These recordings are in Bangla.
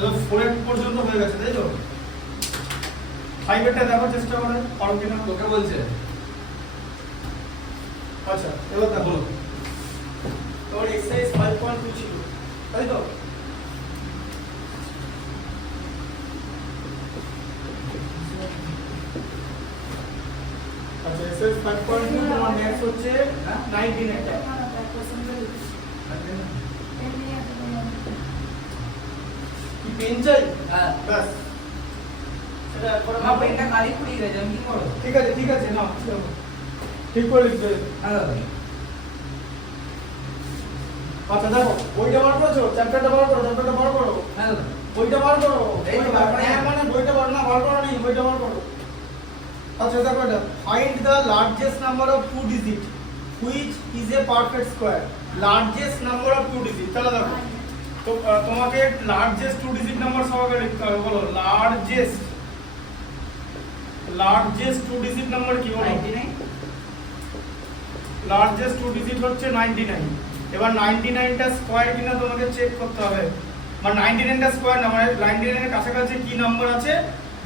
তাহলে 4 পর্যন্ত হয়ে গেছে তাই তো 5 এরটা দেখো চেষ্টা করে পারো কিনা তোকে বলছে আচ্ছা এবার দেখো তোর এক্সারসাইজ 5.2 ছিল তাই তো আচ্ছা এক্সারসাইজ 5.2 তোমার ম্যাথস হচ্ছে 19 এটা কি পেন চাই হ্যাঁ বাস সেটা করে না পেনটা কালি পুড়িয়ে গেছে আমি কি করব ঠিক আছে না ঠিক করে লিখবে হ্যাঁ আচ্ছা দেখো বইটা বার করেছো চ্যাপ্টারটা বার করো হ্যাঁ বইটা বার করো এই তো বার করে হ্যাঁ মানে বইটা বার করো নি বইটা বার করো আচ্ছা দেখো এটা find the largest number of two digit which is a perfect square largest number of two digit তাহলে দেখো তো তোমাকে লার্জেস্ট টু ডিজিট নাম্বার সহকারে লিখতে হবে বলো লার্জেস্ট টু ডিজিট নাম্বার কি বলো 99 লার্জেস্ট টু ডিজিট হচ্ছে 99 এবার 99 টা স্কয়ার কিনা তোমাকে চেক করতে হবে মানে 99 টা স্কয়ার না মানে 99 এর কাছাকাছি কি নাম্বার আছে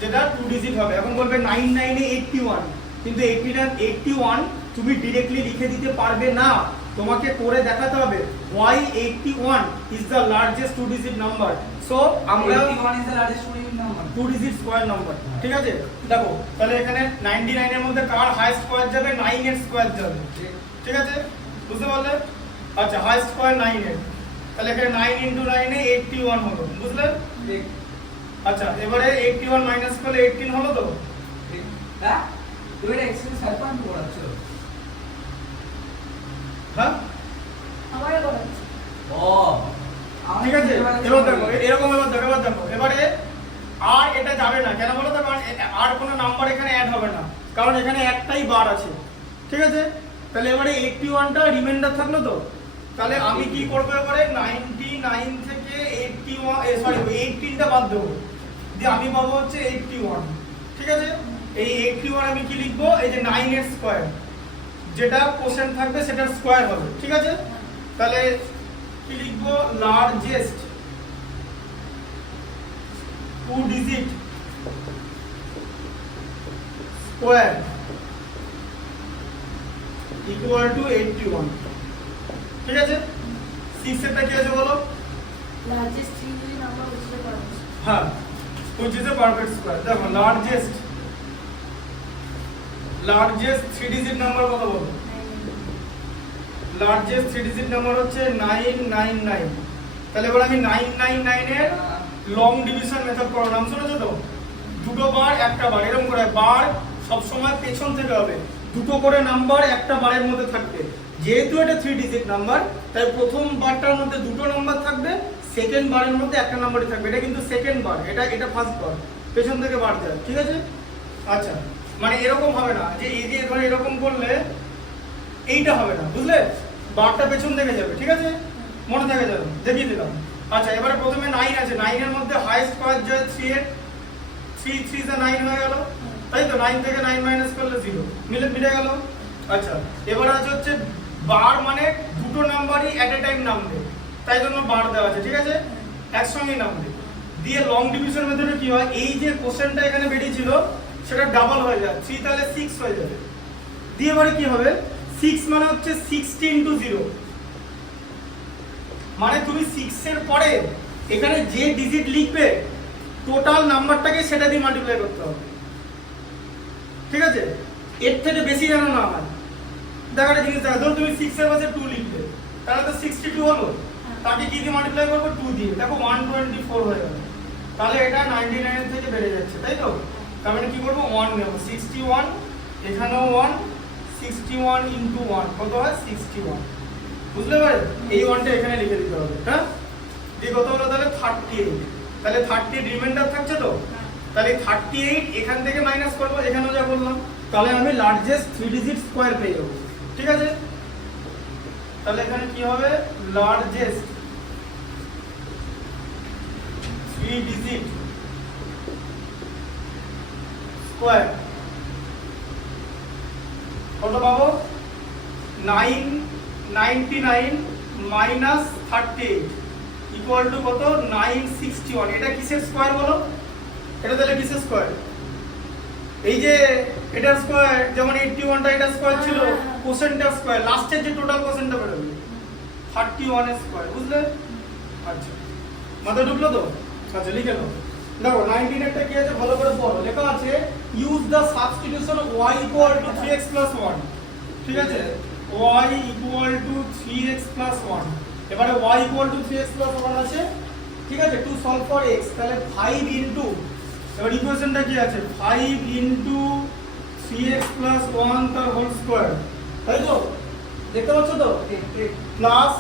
যেটা টু ডিজিট হবে এখন বলবে 99 এ 81 কিন্তু 81 তুমি डायरेक्टली লিখে দিতে পারবে না তোমাকে করে দেখাতে হবে why 81 is the largest two digit number so আমরা 81 is the largest two digit number two digit square number ঠিক আছে দেখো তাহলে এখানে 99 এর মধ্যে কার হাইয়েস্ট স্কয়ার যাবে 9 এর স্কয়ার যাবে ঠিক আছে বুঝতে পারলে আচ্ছা হাইয়েস্ট স্কয়ার 9 এর তাহলে এখানে 9 * 9 এ 81 হলো বুঝলে ঠিক আচ্ছা এবারে 81 মাইনাস করলে 18 হলো তো ঠিক হ্যাঁ তুমি এটা এক্সারসাইজ 5.2 করাচ্ছ হ্যাঁ আমারে বলেছে ও ঠিক আছে এবার দেখো এরকম এবার দেখো এবারে আর এটা যাবে না কেন বলো তো কারণ আর কোনো নাম্বার এখানে অ্যাড হবে না কারণ এখানে একটাই বার আছে ঠিক আছে তাহলে এবারে 81 টা রিমাইন্ডার থাকলো তো তাহলে আমি কি করব এবারে 99 থেকে 81 সরি 18 টা বাদ দেব দিয়ে আমি পাবো হচ্ছে 81 ঠিক আছে এই 81 আমি কি লিখবো এই যে 9 এর স্কয়ার যেটা কোশ্চেন থাকবে সেটার স্কয়ার হবে ঠিক আছে তাহলে কি লিখবো largest two digit square equal to 81 ঠিক আছে 6 এরটা কি আছে বলো লার্জেস্ট থ্রি ডিজিট নাম্বার বুঝতে পারছো হ্যাঁ which is a perfect square দেখো লার্জেস্ট থ্রি ডিজিট নাম্বার কত বলো লার্জেস্ট থ্রি ডিজিট নাম্বার হচ্ছে 999 তাহলে এবার আমি 999 এর লং ডিভিশন মেথড করার নাম শুনেছো তো দুটো বার একটা বার এরকম করে বার সব সময় পেছন থেকে হবে দুটো করে নাম্বার একটা বারের মধ্যে থাকবে যেহেতু এটা থ্রি ডিজিট নাম্বার তাই প্রথম বারটার মধ্যে দুটো নাম্বার থাকবে সেকেন্ড বারের মধ্যে একটা নাম্বারই থাকবে এটা কিন্তু সেকেন্ড বার এটা ফার্স্ট বার পেছন থেকে বার যায় ঠিক আছে আচ্ছা মানে এরকম হবে না যে এই যে ধরে এরকম করলে এইটা হবে না বুঝলে বারটা পেছন থেকে যাবে ঠিক আছে মনে থাকে যাবে দেখিয়ে দিলাম আচ্ছা এবারে প্রথমে 9 আছে 9 এর মধ্যে হাইয়েস্ট স্কয়ার যায় 3 এর 3 3 যা 9 হয়ে গেল তাই তো 9 থেকে 9 মাইনাস করলে 0 মিলে গেল আচ্ছা এবারে আছে হচ্ছে বার মানে দুটো নাম্বারই এট এ টাইম নামবে তাই জন্য বার দেওয়া আছে ঠিক আছে একসঙ্গে নামবে দিয়ে লং ডিভিশন মেথডে কি হয় এই যে কোশ্চেনটা এখানে বেরিয়েছিল সেটা ডাবল হয়ে যায় 3 তাহলে 6 হয়ে যাবে দিয়ে এবারে কি হবে 6 মানে হচ্ছে 60 * 0 মানে তুমি 6 এর পরে এখানে যে ডিজিট লিখবে টোটাল নাম্বারটাকে সেটা দিয়ে মাল্টিপ্লাই করতে হবে ঠিক আছে এর থেকে বেশি যেন না হয় দেখো একটা জিনিস দেখো ধরো তুমি 6 এর পাশে 2 লিখবে তাহলে তো 62 হলো তাকে কি দিয়ে মাল্টিপ্লাই করব 2 দিয়ে দেখো 124 হয়ে গেল তাহলে এটা 99 এর থেকে বেড়ে যাচ্ছে তাই তো তার মানে কি করব 1 নেব 61 এখানেও 1 61 * 1 কত হয় 61 বুঝলে ভাই এই 1টা এখানে লিখে দিতে হবে হ্যাঁ দিয়ে কত হলো তাহলে 38 তাহলে 30 রিমাইন্ডার থাকছে তো তাহলে 38 এখান থেকে মাইনাস করব এখানেও যা বললাম তাহলে আমি লার্জেস্ট থ্রি ডিজিট স্কয়ার পেয়ে যাব ঠিক আছে তাহলে এখানে কি হবে লার্জেস্ট থ্রি ডিজিট স্কয়ার কত পাবো 999 - 38 ইকুয়াল টু কত 961। এটা কিসের স্কয়ার বলো? এটা তাহলে কিসের স্কয়ার? এই যে এটার স্কয়ার যেমন 81টা এটা স্কয়ার ছিল, কোসেন্টার স্কয়ার, লাস্টের যে টোটাল কোসেন্টটা বেরোবে 31 এর স্কয়ার, বুঝলে? আচ্ছা, মাথায় ঢুকলো তো? আচ্ছা, লিখে নাও। দেখো 19 এরটা কি আছে ভালো করে পড়ো। লেখা আছে use the substitution y equal to 3x plus 1। ঠিক আছে, y equal to 3x plus 1। এবারে y equal to 3x plus 1 আছে, ঠিক আছে, টু সলভ ফর x, তাহলে 5 ইনটু, এবার ইকুয়েশনটা কি আছে 5 ইনটু 3x প্লাস 1 তার হোল স্কয়ার, তাই তো? দেখতে পাচ্ছ তো? প্লাস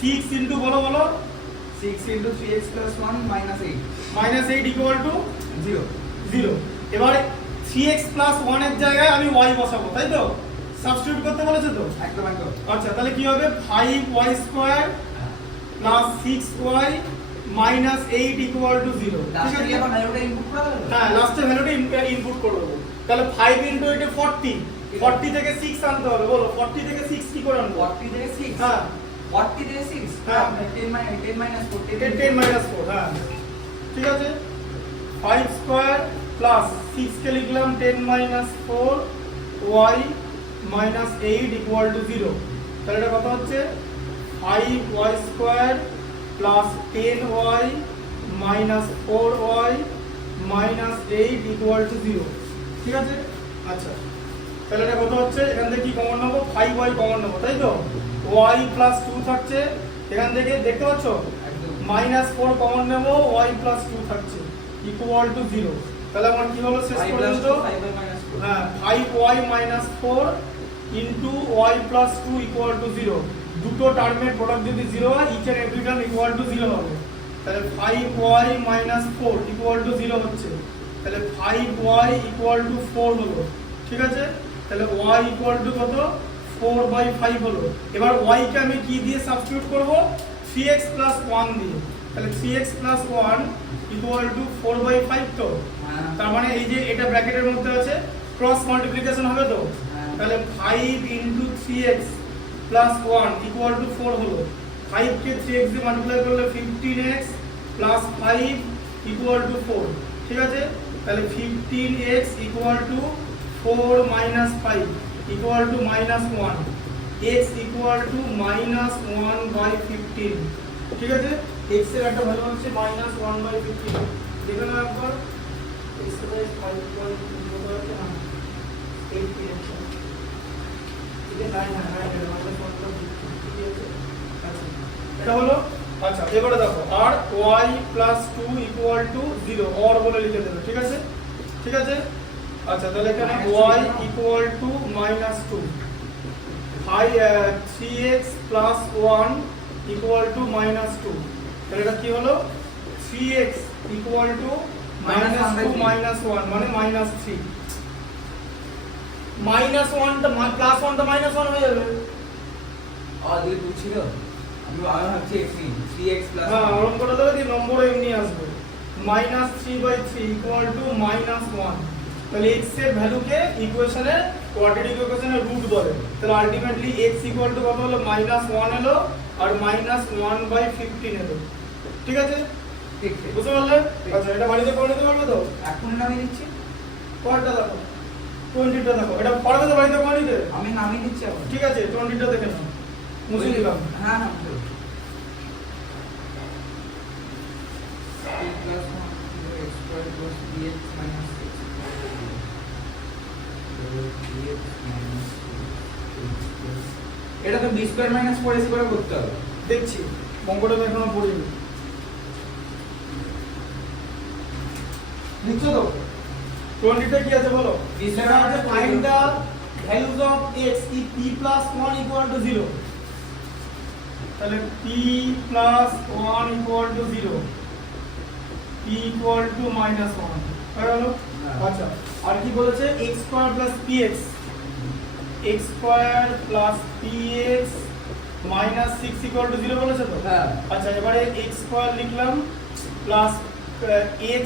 6 ইনটু বলো বলো 6 into 3x plus 1 minus 8 minus 8 equal to 0 0। এবারে 3x প্লাস 1 এর জায়গায় আমি y বসাবো, তাই তো? সাবস্টিটিউট করতে বলেছে তো? একদম একদম। আচ্ছা, তাহলে কি হবে 5y square plus 6y minus 8 equal to 0। ঠিক লাস্টে আছে, কি এখন ভ্যালুটা ইনপুট করা হবে? হ্যাঁ, লাস্টের ভ্যালুটা ইনপুট করে দেবো। তাহলে 5 ইনটু 8 40, 40 থেকে 6 আনতে হবে, বলো 40 থেকে 6 কি করে আনবো? 40 থেকে 6 হ্যাঁ 40 থেকে 6 হ্যাঁ। 10 minus 4 10 মাইনাস 4, হ্যাঁ ঠিক আছে। 5 স্কয়ার প্লাস 6 কে লিখলাম 10 minus 4 y minus 8 equal to 0। তাহলে এটা কত হচ্ছে 5y square plus 10y minus 4y minus 8 equal to 0। ঠিক আছে, আচ্ছা, তাহলে এটা কত হচ্ছে? এখান থেকে কি কমন নেবো? 5y কমন নেবো, তাই তো? y প্লাস 2 থাকছে, এখান থেকে দেখতে পাচ্ছ একদম। মাইনাস 4 কমন নেবো, y প্লাস 2 থাকছে ইকুয়াল টু 0। তাহলে আমার কি হলো শেষ 5 plus পর্যন্ত? 2 5 minus 4 হ্যাঁ, 5y minus 4 into y plus 2 equal to 0। দুটো টার্মের প্রোডাক্ট যদি 0 হয়, each and every term equal to 0 হবে। তাহলে 5y মাইনাস 4 ইকুয়াল টু 0 হচ্ছে, তাহলে 5y ইকুয়াল টু 4 হলো। ঠিক আছে, তাহলে y ইকুয়াল টু কত? 4/5 হলো। এবার y কে আমি কি দিয়ে সাবস্টিটিউট করব? 3x প্লাস 1 দিয়ে। তাহলে 3x প্লাস 1 ইকুয়াল টু 4/5 তো? হ্যাঁ। তার মানে এই যে এটা ব্র্যাকেটের মধ্যে আছে, ক্রস মাল্টিপ্লিকেশন হবে তো? হ্যাঁ। তাহলে 5 into 3x plus 1 equal to 4 হলো। 5 কে 3x দিয়ে মাল্টিপ্লাই করলে 15x প্লাস 5 ইকুয়াল টু 4। ঠিক আছে, তাহলে 15x equal to 4 minus 5 equal to minus 1, x equal to minus 1/15। ঠিক আছে, x এর একটা ভ্যালু হচ্ছে মাইনাস 1/15। দেখে নাও একবার এক্সারসাইজ 5.0 আছে না 8 ডিরেকশন, ঠিক আছে, 9 এটা মাইনাস 1/15। ঠিক আছে, আচ্ছা এটা হলো। আচ্ছা, এবারে দেখো আর y plus 2 equal to 0 or বলে লিখে দেবে। ঠিক আছে, ঠিক আছে, আচ্ছা, তাহলে এখানে y equal to minus 2, 3x plus 1 equal to minus 2। তাহলে এটা কি হলো 3x equal to minus 2 minus 1 মানে মাইনাস 3। মাইনাস 1টা প্লাস 1টা মাইনাস 1 হয়ে যাবে। দিকে 2 ছিল, আমি ভাবছি x নি 3x plus হ্যাঁ, ওরকম করে দেবে, দিয়ে নম্বর এমনি আসবে মাইনাস 3/3 ইকুয়াল টু মাইনাস 1। তাহলে x এর ভ্যালুকে ইকুয়েশনে কোয়াড্রেটিক ইকুয়েশনে রুট বলে। তাহলে আলটিমেটলি x ইকুয়াল টু কত হলো? মাইনাস 1 এলো আর মাইনাস 1/15 এলো। ঠিক আছে, ঠিক ঠিক। বুঝতে পারলে? আচ্ছা, এটা বাড়িতে করে নিতে পারবে তো? এখন নামিয়ে দিচ্ছি, পরেরটা দেখো, 20টা দেখো, এটা পারবে তো বাড়িতে করে নিতে? আমি নামিয়ে দিচ্ছি আবার। ঠিক আছে, 20টা দেখে নাও, মুছে দিলাম। হ্যাঁ হ্যাঁ বলো। 2 plus 1 x squared plus bx minus 6 bx minus 2 এটা তো b square minus 4ac করে করতে হবে। দেখছি, অঙ্কটা তো এখনো পড়িনি। লিখছো তো? 20টা কি আছে বলো? সেটা হচ্ছে find the values of x if p plus 1 equal to 0। তাহলে p plus 1 equal to 0, p equal to minus 1 হয়ে গেল। আচ্ছা, আর কি বলেছে? x square plus px, x square plus px minus 6 equal to 0 বলেছে তো? হ্যাঁ। আচ্ছা, এবারে x square লিখলাম প্লাস x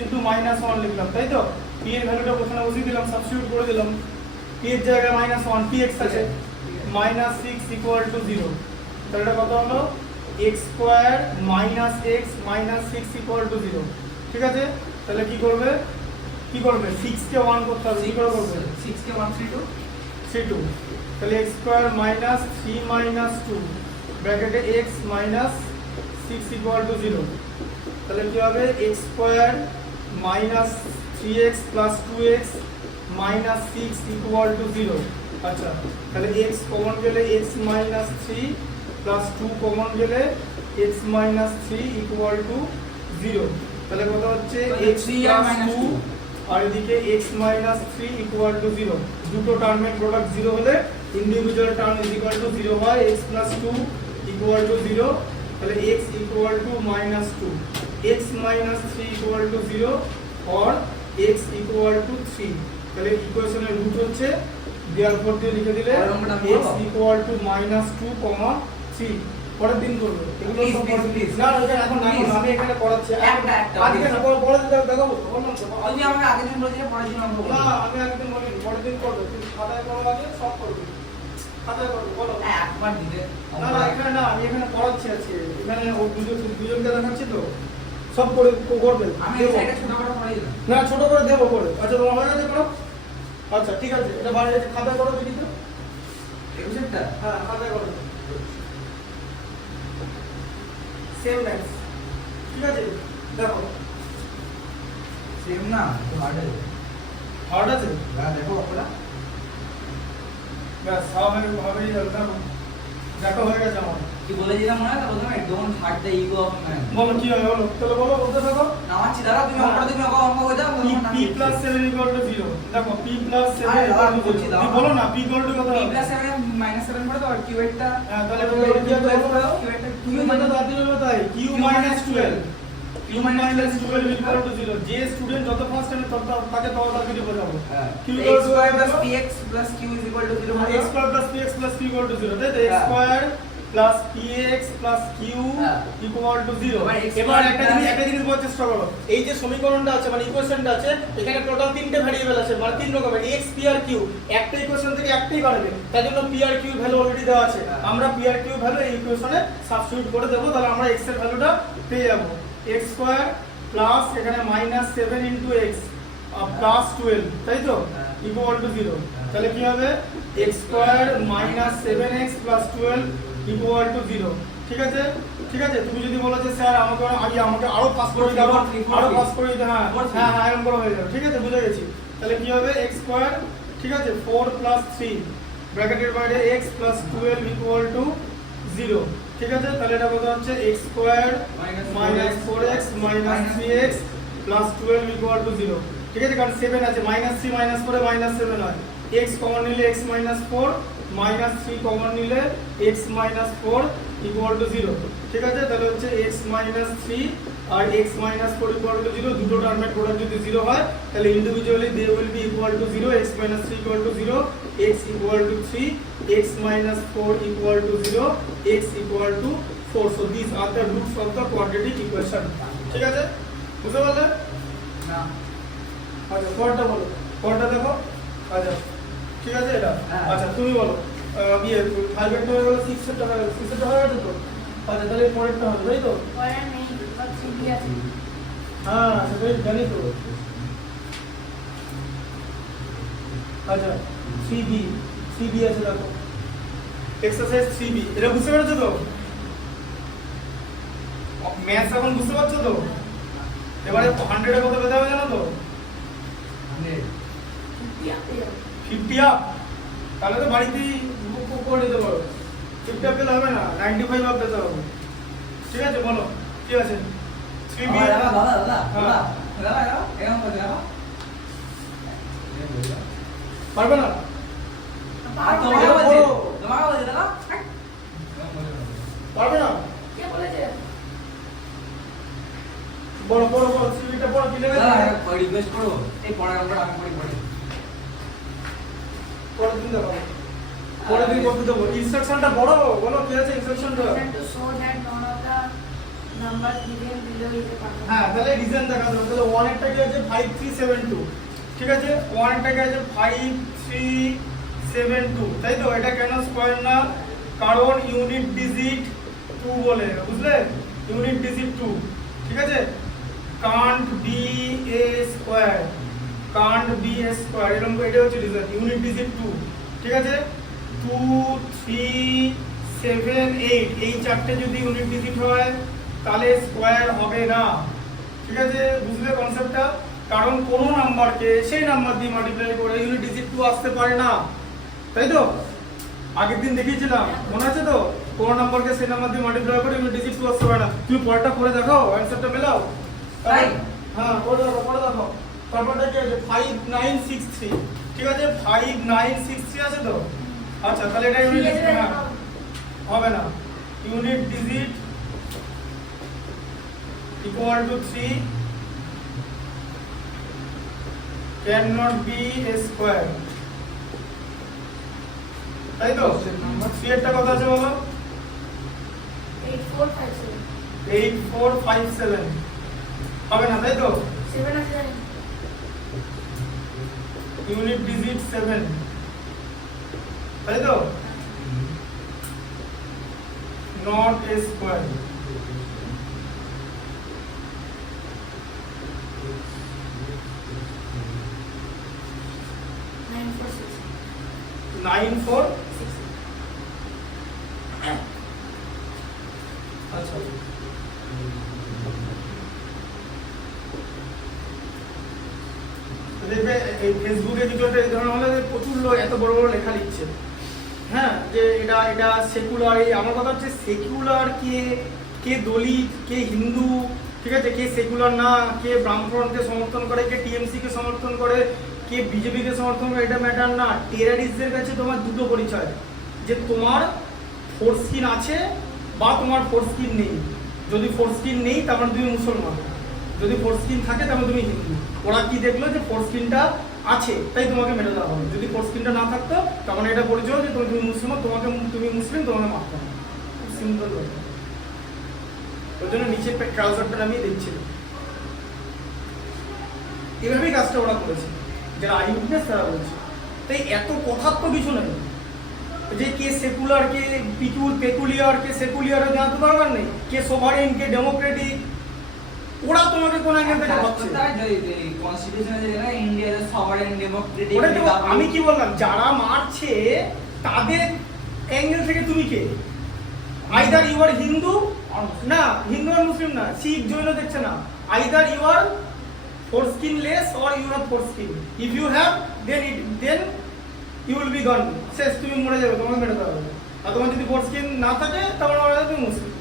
ইনটু মাইনাস 1 লিখলাম, তাই তো? p এর ভ্যালুটা প্রথমে বসিয়ে দিলাম, সাবস্টিটিউট করে দিলাম, p এর জায়গায় মাইনাস 1, px আছে, মাইনাস 6 ইকুয়াল টু 0। তাহলে এটা কত হলো? x square minus x minus 6 equal to 0। ঠিক আছে, তাহলে কি করবে 6 কে 1 করতে হবে, কি করে করবে 6 কে 1 3 2 3 2, তাহলে x স্কয়ার মাইনাস 3 মাইনাস 2 ব্র্যাকেটে x মাইনাস 6 ইকুয়াল টু 0। তাহলে কি হবে x square minus 3x plus 2x minus 6 equal to 0। আচ্ছা, তাহলে x কমন গেলে x মাইনাস 3 প্লাস 2 কমন গেলে x মাইনাস 3 ইকুয়াল টু 0। তাহলে কত হচ্ছে x প্লাস 2 আর এদিকে x মাইনাস 3 ইকুয়াল টু 0। দুটো টার্মের প্রোডাক্ট 0 হলে individual term is equal to 0 হয়। x প্লাস 2 ইকুয়াল টু 0, তাহলে x equal to minus 2, x minus 3 equal to 0 or x equal to 3। তাহলে ইকুয়েশনের রুট হচ্ছে দেয়ারফর দিয়ে লিখে দিলে x ইকুয়াল টু মাইনাস 2, 3। পরের দিন করবে এগুলো সব Please. না না এটা এখন না, আমি এখানে করাচ্ছি একটা। আজকে না পরের দিন দেখাবো, বললাম তো তুমি আমাকে আগের দিন বলেছিলে পরের দিন আমরা না আমি একদিন বলিনি, পরের দিন করবে, তুমি খাতায় করো আগে, সব করবে খাতায় করবে, বলো। একবার দিতে না না এখানে না, আমি এখানে পড়াচ্ছি আজকে, এখানে ও দুজনকে দেখাচ্ছি তো, সব করে করবে। আমি দেবো। এটা ছোট করে পড়াই দিলাম। না ছোট করে দেবো করে। আচ্ছা তোমার হয়ে গেছে করো। আচ্ছা ঠিক আছে, এটা বাইরে খাতায় করো দেখি তো। এই বিষয়টা হ্যাঁ খাতায় করো, সেম ম্যাথস। ঠিক আছে দেখো, সেম না তো হার্ড আছে। হার্ড আছে, না দেখো আপনারা ব্যাস ভাবেই দেখো, দেখো হয়ে গেছে আমার। কি বলেছিলাম মনে আছে প্রথমে don't heart the ego of man. বলো কি হয় বলো, তাহলে বলো বলতে থাকো। নামাচ্ছি দাদা তুমি অঙ্কটা তুমি অঙ্ক হয়ে যাও p plus 7 equal to 0। দেখো p plus 7 আরে দাদা, equal to বলছি 0। দাও। তুমি বলো না p equal to কত p হবে? plus 7 minus 7 করে দাও আর q এরটা হ্যাঁ তাহলে বলো কি হবে? q এরটা q মানে দাঁড়িয়ে যাবে তাই q minus 12, q minus 12 equal to 0। যে স্টুডেন্ট যত ফার্স্ট টাইমে তাকে তত তাড়াতাড়ি বোঝাবো। q x equal to square plus 0, px plus q is equal to 0 x square plus px plus q equal to 0, তাই তো? x হ্যাঁ। square plus px plus q হ্যাঁ। equal to 0। এবার x এবার square একটা জিনিস বোঝার চেষ্টা করো, এই যে সমীকরণটা আছে মানে ইকুয়েশনটা আছে, এখানে টোটাল তিনটে ভ্যারিয়েবল আছে, মানে তিন রকমের x p আর q। একটা ইকুয়েশন থেকে একটাই বাড়বে, তার জন্য p আর q ভ্যালু অলরেডি দেওয়া আছে। হ্যাঁ। আমরা p আর q ভ্যালু এই ইকুয়েশনে সাবস্টিটিউট করে দেব, তাহলে আমরা x এর ভ্যালুটা পেয়ে যাব। x স্কয়ার প্লাস এখানে মাইনাস 7 ইনটু x প্লাস 12, তাই তো, হ্যাঁ। Equal to 0। তাহলে কি হবে x square minus 7x plus 12 equal to 0। ঠিক আছে, ঠিক আছে। তুমি যদি বলো যে স্যার আমাকে আরো পাস করে দাও, আরো পাস করে দিতে, হ্যাঁ হ্যাঁ হ্যাঁ এরকম করে হয়ে যাবে। ঠিক আছে, বুঝে গেছি। তাহলে কি হবে x স্কয়ার, ঠিক আছে, 4 প্লাস 3 ব্র্যাকেটের বাইরে x প্লাস 12 ইকুয়াল টু 0। ঠিক আছে, তাহলে এটা কত হচ্ছে x square minus 4x minus 3x plus 12 equal to 0। ঠিক আছে, কারণ 7 আছে, মাইনাস 3 মাইনাস করে মাইনাস 7 হয়। x কমন নিলে x মাইনাস 4 মাইনাস 3 কমন নিলে x মাইনাস 4 ইকুয়াল টু 0। ঠিক আছে, তাহলে হচ্ছে x মাইনাস 3 আর x মাইনাস 4 ইকুয়াল টু 0। দুটো টার্মের প্রোডাক্ট যদি 0 হয় তাহলে individually they will be equal to 0। x minus 3 equal to 0, x equal to 3, x minus 4 equal to 0, x equal to 4। So this are the roots of the quadratic equation. ঠিক আছে, বুঝতে পারলে? না আচ্ছা পরেরটা বলো, পরেরটা দেখো। আচ্ছা ঠিক আছে এটা। হ্যাঁ। আচ্ছা তুমি বলো, ইয়ে 5 এর হয়ে গেল, 6 এর টাকা 6 এর হয়ে গেছে তো। আচ্ছা তাহলে পরেরটা হবে, তাই তো? পরে নেই বা সিবি আছে। হ্যাঁ সেটাই জানি তো। আচ্ছা 3b আছে দেখো, এক্সারসাইজ 3b। এটা বুঝতে পেরেছো তো? ম্যাথস এখন বুঝতে পারছো তো? এবারে 100 এর কত পেতে হবে জানো তো? 50 আপ। তাহলে তো বাড়িতেই বুক করে নিতে পারো। 50 আপ পেলে হবে না, 95 আপ পেতে হবে। ঠিক আছে, বলো কি আছে? 3b দাদা দাদা দাদা হ্যাঁ। দাদা দাদা এরকম করে দাদা পারবে না? আর তোমাকে বলছি দাদা পারবে না? কে বলেছে? বড় বড় বড় সিভিটা বড় দিলে দাদা রিকোয়েস্ট করো এই পড়ার আমরা আমি পড়ি পরের দিন দেবো, পরের দিন করতে দেবো। ইনস্ট্রাকশনটা বড় বলো কি আছে ইনস্ট্রাকশনটা? To show that none of the numbers given below is a part of হ্যাঁ তাহলে রিজন দেখা দেবো। তাহলে 1 এরটা কি আছে 5372। ঠিক আছে, 1 এরটা কি আছে 5372, তাই তো? এটা কেন স্কয়ার না? কারণ ইউনিট ডিজিট টু বলে, বুঝলে? ইউনিট ডিজিট টু, ঠিক আছে? Can't be a square, can't be a square, এরকম এটা হচ্ছে ডিজিট ইউনিট ডিজিট টু, ঠিক আছে? 2 3 7 8 এই চারটে যদি ইউনিট ডিজিট হয় তাহলে স্কোয়ার হবে না, ঠিক আছে? বুঝলে কনসেপ্টটা? কারণ কোনো নাম্বারকে সেই নাম্বার দিয়ে মাল্টিপ্লাই করে ইউনিট ডিজিট টু আসতে পারে না, তাই তো? আগের দিন দেখিয়েছিলাম, মনে আছে তো? কোন নাম্বারকে সেই নাম্বার দিয়ে মাল্টিপ্লাই করে ইউনিট ডিজিট টু আসতে পারে না। তুমি পরেরটা করে দেখো, অ্যানসারটা মেলাও। তাই? হ্যাঁ, করে দেখো। তারপরটা কি আছে? 5963, ঠিক আছে? 5963 আছে তো? আচ্ছা, তাহলে এটা ইউনিট ডিজিট হবে না। Unit digit equal to 3 cannot be a square, তাই তো? Question number 3 এরটা কত আছে বলো? 8457 8457 হবে না, তাই তো? 7 আছে জানি। ইউনিট ডিজিট 7, তাই তো? Not a square. Nine four আচ্ছা, দেখবে এই ফেসবুকে কিছু একটা এই ধরনের হলে প্রচুর লোক এত বড় বড় লেখা লিখছে, হ্যাঁ, যে এটা সেকুলার। এই আমার কথা হচ্ছে সেকুলার কে, কে দলিত, কে হিন্দু, ঠিক আছে? কে সেকুলার না, কে বামফ্রন্টকে সমর্থন করে, কে টিএমসি কে সমর্থন করে, কে বিজেপি কে সমর্থন করে, এটা ম্যাটার না। টেরারিস্টদের কাছে তোমার দুটো পরিচয়, যে তোমার ফোরস্কিন আছে বা তোমার ফোরস্কিন নেই। যদি ফোরস্কিন নেই তার মানে তুমি মুসলমান, যদি ফোরস্কিন থাকে তার মানে তুমি হিন্দু। ওরা কি দেখলো যে ফোরস্কিনটা আছে তাই তোমাকে মেরে দেওয়া হবে। যদি ফোরস্কিনটা না থাকতো তার মানে এটা পরিচয় যে তুমি মুসলমান, তুমি মুসলিম, তোমাকে মারতে হবে। খুব সিম্পল ব্যাপার। ওই জন্য নিচে ট্রাউজারটা নামিয়ে দিচ্ছিল। এভাবেই কাজটা ওরা করেছে, যারা আই উইটনেস তারা বলছে। তাই এত কথার তো কিছু নেই যে কে সেকুলার, কে পেকুলিয়ার, কে সেকুলিয়ার জানতে দরকার নেই, কে সোভারেন, কে ডেমোক্রেটিক। ওরা তোমাকে কোন অ্যাঙ্গেল থেকে ভাবছে? আমি কি বললাম, যারা মারছে তাদের অ্যাঙ্গেল থেকে তুমি কে? আইদার ইউ আর হিন্দু, না হিন্দু আর মুসলিম না, শিখ জৈন দেখছে না। Either you are foreskinless or you are foreskin. If you have, then you will be gone. শেষ, তুমি মরে যাবে, তোমাকে মেরে দেওয়া হবে। আর তোমার যদি foreskin না থাকে তাহলে তুমি মুসলিম।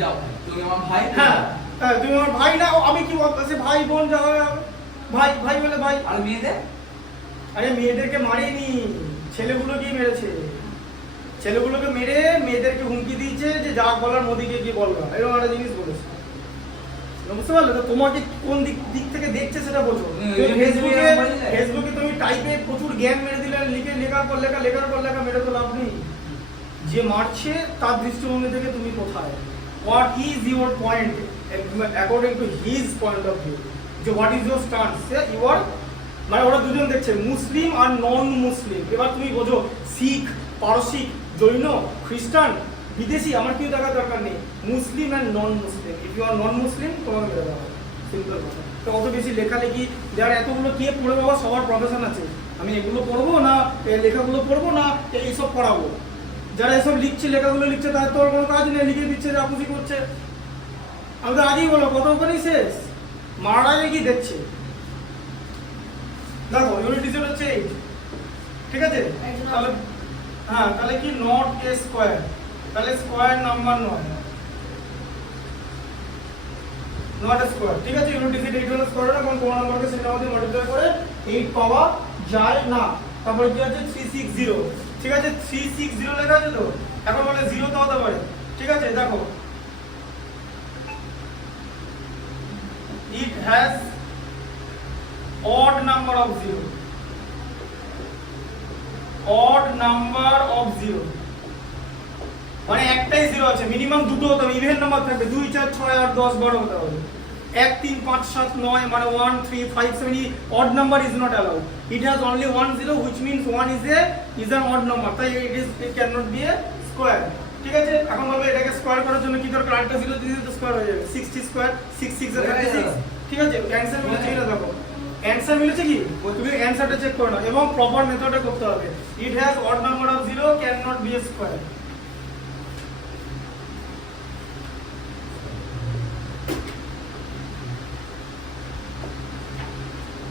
যাও, তুমি আমার ভাই। হ্যাঁ, তুমি আমার ভাই না, আমি কি বলতেছি? ভাই বোন যা হবে, ভাই বলে ভাই। আর মেয়েদের? আরে মেয়েদেরকে মারেনি, ছেলেগুলোকেই মেরেছে। ছেলেগুলোকে মেরে মেয়েদেরকে হুমকি দিয়েছে যে যা বলার মোদিকে গিয়ে বলবা, এরকম একটা জিনিস বলেছে। বুঝতে পারলে তো? তোমাকে কোন দিক থেকে দেখছে সেটা বোঝো। ফেসবুকে তুমি টাইপে প্রচুর জ্ঞান মেরে দিলে, লেখার পর লেখা মেরে তো লাভ নেই। যে মারছে তার দৃষ্টিভঙ্গি থেকে তুমি কোথায়? What is your point according to his point of view? যে what is your stance? You are, মানে ওরা দুজন দেখছে মুসলিম আর নন মুসলিম। এবার তুমি বোঝো, শিখ, পারসিক, জৈন, খ্রিস্টান, বিদেশি, আমার কেউ দেখার দরকার নেই। Muslim and non Muslim, if you are non Muslim তোমাকে মেরে দেওয়া হবে। সিম্পল কথা। তো অত বেশি লেখালেখি যার এতগুলো কে পড়ে, বাবা সবার প্রফেশন আছে। আমি এগুলো পড়বো না, লেখাগুলো পড়বো না, এইসব পড়াবো। যারা এসব লিখছে, লেখাগুলো লিখছে, তাদের তো কোনো কাজ নেই, লিখে দিচ্ছে, যা খুশি করছে। আমি তো আগেই বলো, কত ওখানেই শেষ। মারার আগে কি দেখছে? দেখো ইউনিট ডিজিট হচ্ছে 8, ঠিক আছে? তাহলে হ্যাঁ, তাহলে কি নট এ স্কোয়ার, তাহলে স্কোয়ার নাম্বার নয়, নট এ স্কোয়ার, ঠিক আছে? ইউনিট ডিজিট 8 হলে স্কোয়ার না, কারণ কোন নাম্বারকে সেটা আমাদের মাল্টিপ্লাই করে 8 পাওয়া যায় না। তারপরে কি আছে? 360, ঠিক আছে? 360 লেখা আছে তো? এখন বলে 0 তো হতে পারে, ঠিক আছে? দেখো, it has odd number of 0, odd number of 0, মানে একটাই 0 আছে, মিনিমাম দুটো হতে হবে, ইভেন নাম্বার থাকবে, 2 4 6 8 10 12 হতে হবে। 1 3 5 7 9 মানে 1 3 5 7, odd number is not allowed. It has only 1 0, which means 1 is an odd number, তাই it cannot be a square. ঠিক আছে, এখন বলবো এটাকে স্কোয়ার করার জন্য কি দরকার, আরেকটা 0 দিয়ে দিলে তো স্কোয়ার হয়ে যাবে, 60 স্কোয়ার 6 6 এর 36, ঠিক আছে, অ্যানসার মিলেছে কিনা দেখো, অ্যানসার মিলেছে কি, তুমি অ্যানসারটা চেক করো না এবং প্রপার মেথডে করতে হবে। It has odd number of 0 can not be a square.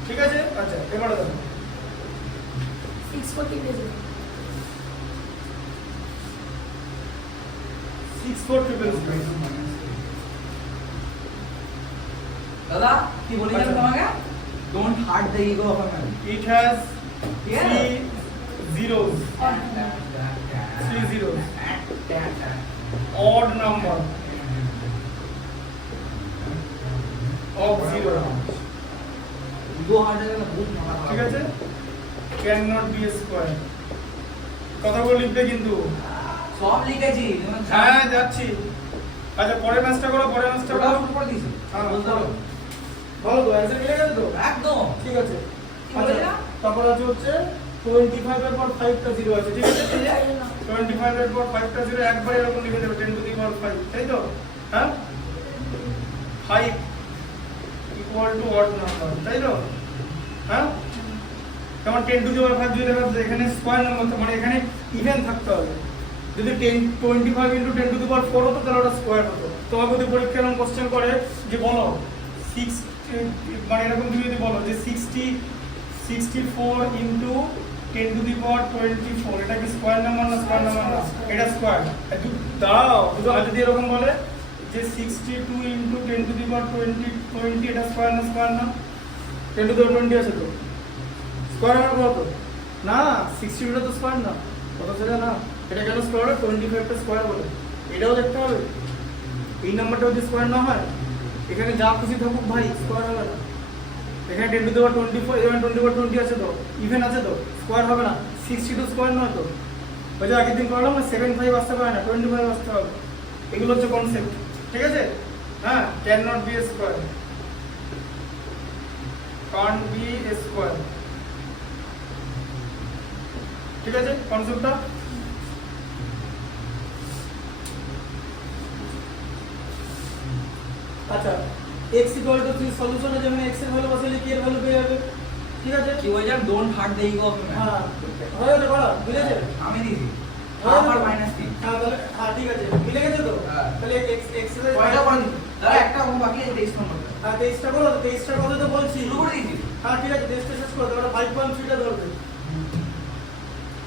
ঠিক আছে, আচ্ছা এবারে দেখো 640 পেজে 6400। দাদা কি বলেছিলাম আচ্ছা। তোমাকে, don't heart the ego of a man. It has Yeah. 3 zeros, 3 zeros, odd number of 0, ego hurt the বহুত মাথা ঠিক আছে, ক্যান নট বি স্কোয়ার। কথাগুলো লিখবে কিন্তু। সব লিখেছি, হ্যাঁ যাচ্ছি। আচ্ছা পরের ম্যাচটা করো, পরের ম্যাচটা ওটা করো। শুরু করে দিয়েছি। হ্যাঁ বলতে বলো হবে। বলো তো অ্যানসার মিলে গেছে তো? একদম ঠিক আছে। কি আচ্ছা বললাম? তারপর আছে হচ্ছে 25 এর পর 5টা 0 আছে, ঠিক আছে, এই যে 25 এর পর 5টা 0 একবার এরকম লিখে দেবে 10 টু দি পাওয়ার 5, তাই তো? হ্যাঁ 5 ইকুয়াল টু অড নাম্বার, তাই তো? হ্যাঁ যেমন 10 টু দি পাওয়ার 5 যদি দেখা এখানে স্কয়ার নাম্বার তো মানে এখানে ইভেন থাকতে হবে। যদি 25 ইনটু 10 টু দি পাওয়ার 4 হতো তাহলে ওটা স্কয়ার হতো। তোমাকে যদি পরীক্ষায় এরকম কোশ্চেন করে যে বলো 6 মানে এরকম তুমি যদি বলো যে 64 ইনটু 10 টু দি পাওয়ার 24, এটা কি স্কয়ার নাম্বার না স্কয়ার নাম্বার না? এটা স্কয়ার। দাঁড়াও যদি এরকম বলে যে 62 ইনটু 10 টু দি পাওয়ার 20 এটা স্কয়ার না স্কয়ার না? 10 টু দি পাওয়ার 20 আছে তো, স্কয়ার হবে কত? না 62টা তো স্কয়ার না, কত সেটা না, এটা কেন স্কয়ার হবে? 25টা স্কয়ার বলে, এটাও দেখতে হবে। এই নাম্বারটা যদি স্কয়ার না হয় এখানে যা খুশি থাকুক ভাই স্কয়ার হবে না। এখানে 10 টু দি পাওয়ার 24 এবং 20 পাওয়ার 20 আছে তো, ইভেন আছে তো, স্কয়ার হবে না। 62 স্কয়ার নয় তো, ওই যে আগের দিন করলাম না 75 আসতে পারে না, 25 আসতে হবে। এগুলো হচ্ছে কনসেপ্ট, ঠিক আছে? হ্যাঁ can not be square, can't be square, ঠিক আছে কনসেপ্টটা? আচ্ছা x ইকুয়াল টু 3 সলিউশনে যেমন x এর ভ্যালু বসালে কি এর ভ্যালু পেয়ে যাবে, ঠিক আছে? কি বলছিলাম, don't heart the ego of a man. হ্যাঁ হয়ে গেছে বলা, বুঝেছে? আমি দিয়েছি হয়ে হাফ আর গেছে? মাইনাস 3 হ্যাঁ তাহলে হ্যাঁ ঠিক আছে, মিলে গেছে তো? হ্যাঁ। তাহলে x এর কয়টা করে দিই দাদা, একটা অঙ্ক বাকি আছে 23 নম্বরটা হ্যাঁ 23টা করো, 23টা কথা তো বলছি। শুরু করে দিয়েছি। হ্যাঁ ঠিক আছে 23টা শেষ করো, তাহলে 5.3টা ধরবে।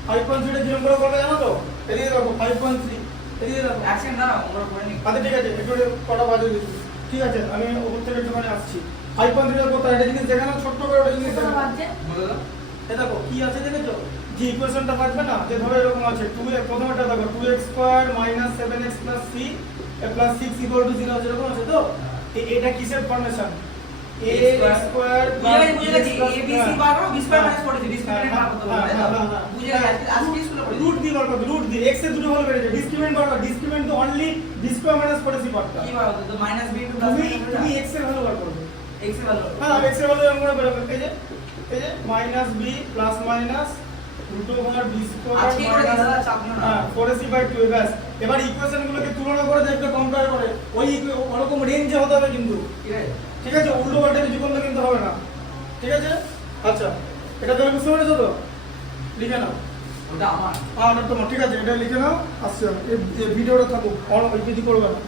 5.3টা কিরকম করে করবে জানো তো? এদিকে দেখো 5.3, এদিকে দেখো। এক সেকেন্ড দাঁড়াও, আমরা করে নিই। আচ্ছা ঠিক আছে, একটু কটা বাজে দিচ্ছি, ঠিক আছে আমি ওপর থেকে একটুখানি আসছি। 5.3 কোথায় এটা জিনিস দেখানো, ছোট্ট করে ওটা জিনিস কত দেখানো। বাজছে? বলে দাও। এ দেখো কি আছে দেখেছো, যে ইকুয়েশনটা থাকবে না, যে ধরো এরকম আছে 2 প্রথমটা দেখো 2x square minus 7x plus c plus 6 equal to 0 আছে, এরকম আছে তো? এটা কিসের ফর্মেশন? a স্কয়ার বুঝে গেছি, a b c বার করো, b স্কয়ার মাইনাস করেছি, b স্কয়ার বার করতে বলবে, তাই তো? বুঝে গেছি, আজকে স্কুলে পড়েছি। রুট দিয়ে বার করবে, রুট দিয়ে x এর দুটো ভ্যালু বেরিয়েছে, ডিসক্রিমিনেন্ট বার করবে, ডিসক্রিমিনেন্ট তো অনলি b স্কয়ার মাইনাস করেছি পার্টটা। কি বার হতো তো, মাইনাস b ইনটু প্লাস তুমি x এর ভ্যালু বার করবে। x এর ভ্যালু। হ্যাঁ x এর ভ্যালু এরকম করে বেরোবে, এই যে minus b plus minus root over b square আজকে করে দিই দাদা, চাপ নিও না। হ্যাঁ 4ac/2 ব্যাস। এবার ইকুয়েশনগুলোকে তুলনা করে দেখবে, কম্পেয়ার করে ওই ওরকম রেঞ্জে হতে হবে কিন্তু, ঠিক আছে? ঠিক আছে? উল্টো পাল্টে কিছু করলে কিন্তু হবে না, ঠিক আছে? আচ্ছা এটা তুমি বুঝতে পেরেছো তো? লিখে নাও। ওটা আমার। ওটা তোমার, ঠিক আছে, এটা লিখে নাও। আসছে এই ভিডিওটা থাকুক, অন কিছু করবে না,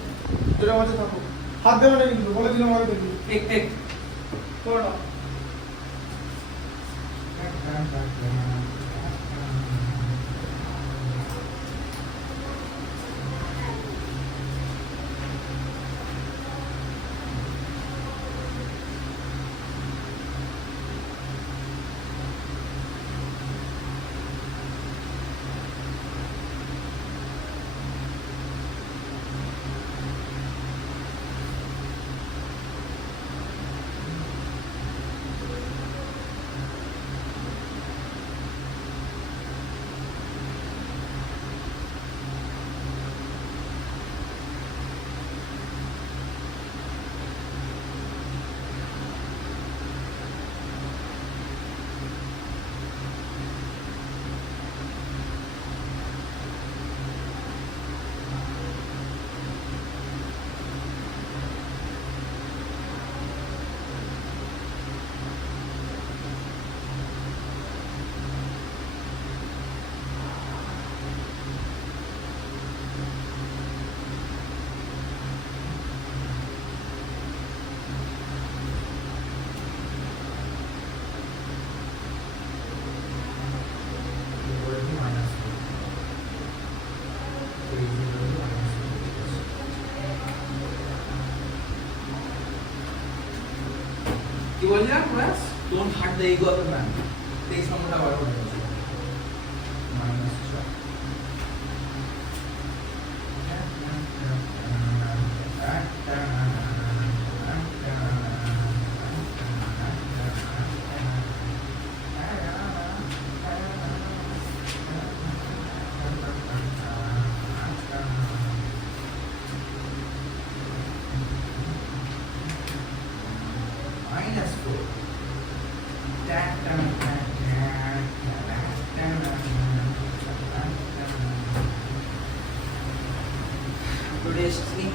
যেটা মাঝে থাকুক, হাত দেবে না কিন্তু, বলে দিলাম আগে দেখি ঠিক ঠিক করে নাও। বলছিলাম ব্যাস don't heart the ego of the man 23 নম্বরটা বার করে দিয়েছি মাইনাস 6 minus 4. Today's sleep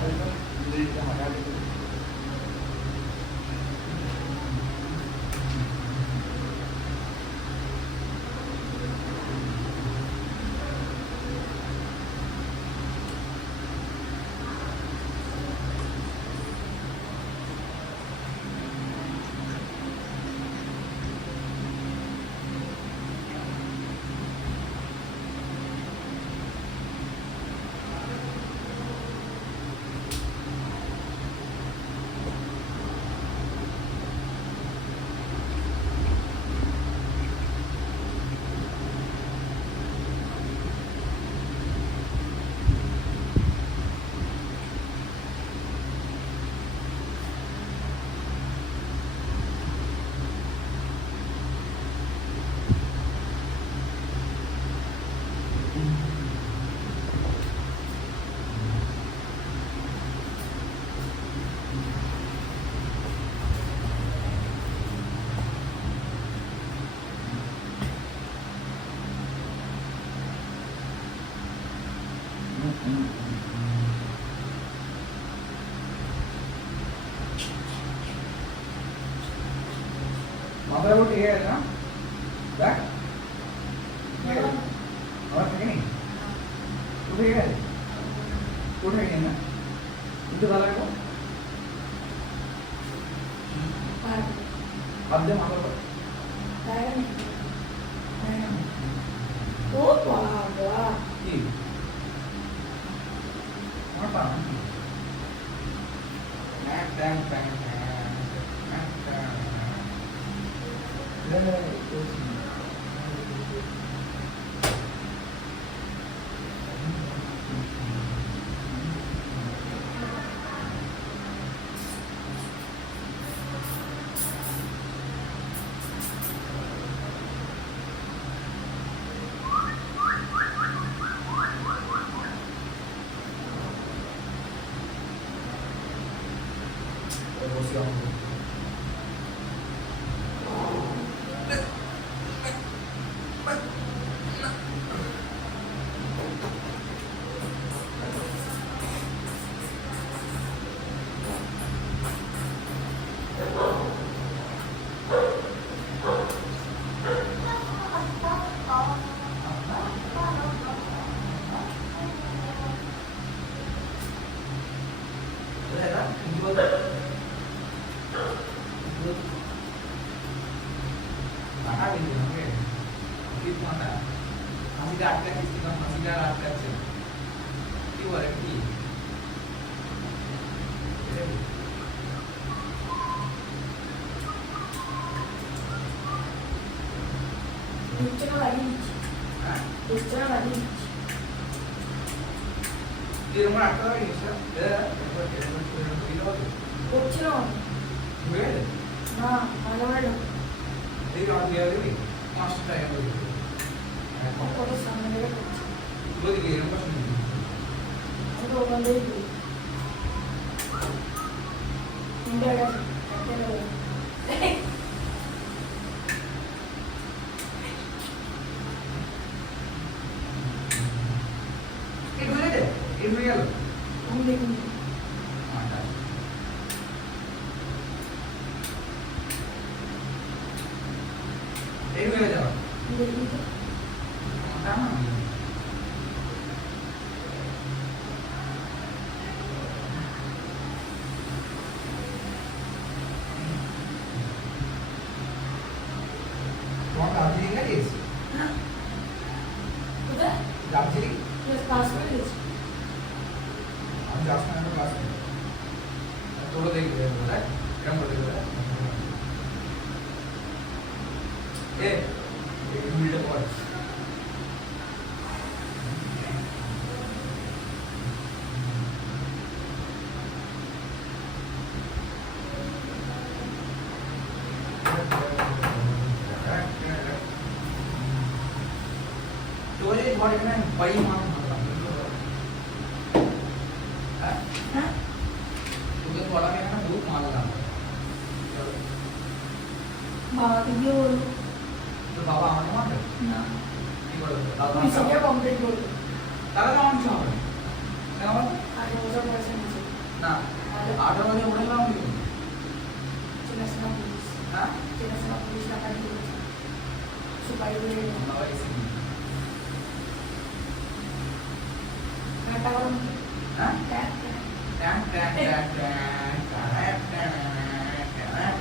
মাথার উপর ঠিক আছে না দেখ আমার থেকে নেই উঠে গেছে উঠে গেছে না উঠে ভালো লাগবো হাত দিয়ে মাথার উপর ও বাবা কি আমার পা ট্যাং ট্যাং ট্যাং ট্যাং ট্যাং Distrano lagi. Distrano lagi. Di rumah aku lagi, ya. Distrano. Where? Nah, mana mana? They don't be able to master time. Aku tu sama dia. Lo di rumah sini. Aku orang dia tu. Indah kan? Ini real. Ambil ni. Mantap. Ini real aja. Ambil ni. Mantap. Kau Darjeeling nggak Jess? Udah? Darjeeling? Ya passport ni. हम जास में क्लास में थोड़ा देख रहे हैं बोला क्या बोल रहे हो এ এই মিলটা পড় तो ये बॉडी में बड़ी मार হ্যাঁ तुझे थोड़ा में ना बहुत मार लगा বাবাকে গিয়ে বলবো तो बाबा आने वाले না কি বলো দাদা বিসিকে কমপ্লিট করবো দাদা কেমন ছিল কেন বলো আর বছর পয়সা নিচে না 8 বাজে উঠে গেলাম কি চেনাশোনা পুলিশ হ্যাঁ চেনাশোনা পুলিশ টাকা দিয়েছে সুপারি দিয়ে না ভাই সি টাকা গরম হ্যাঁ ট্যাপ ট্যাং ট্যাং ট্যাং ট্যাং ট্যাং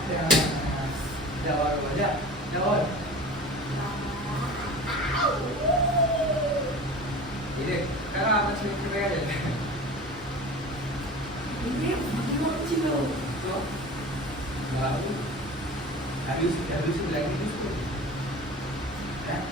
ট্যাং যাওয়ার বাজা যাওয়ার ये টাকা আমার ছেলে থেকে গেছে এই কি হচ্ছিল তো বাবু have you seen like this হ্যাঁ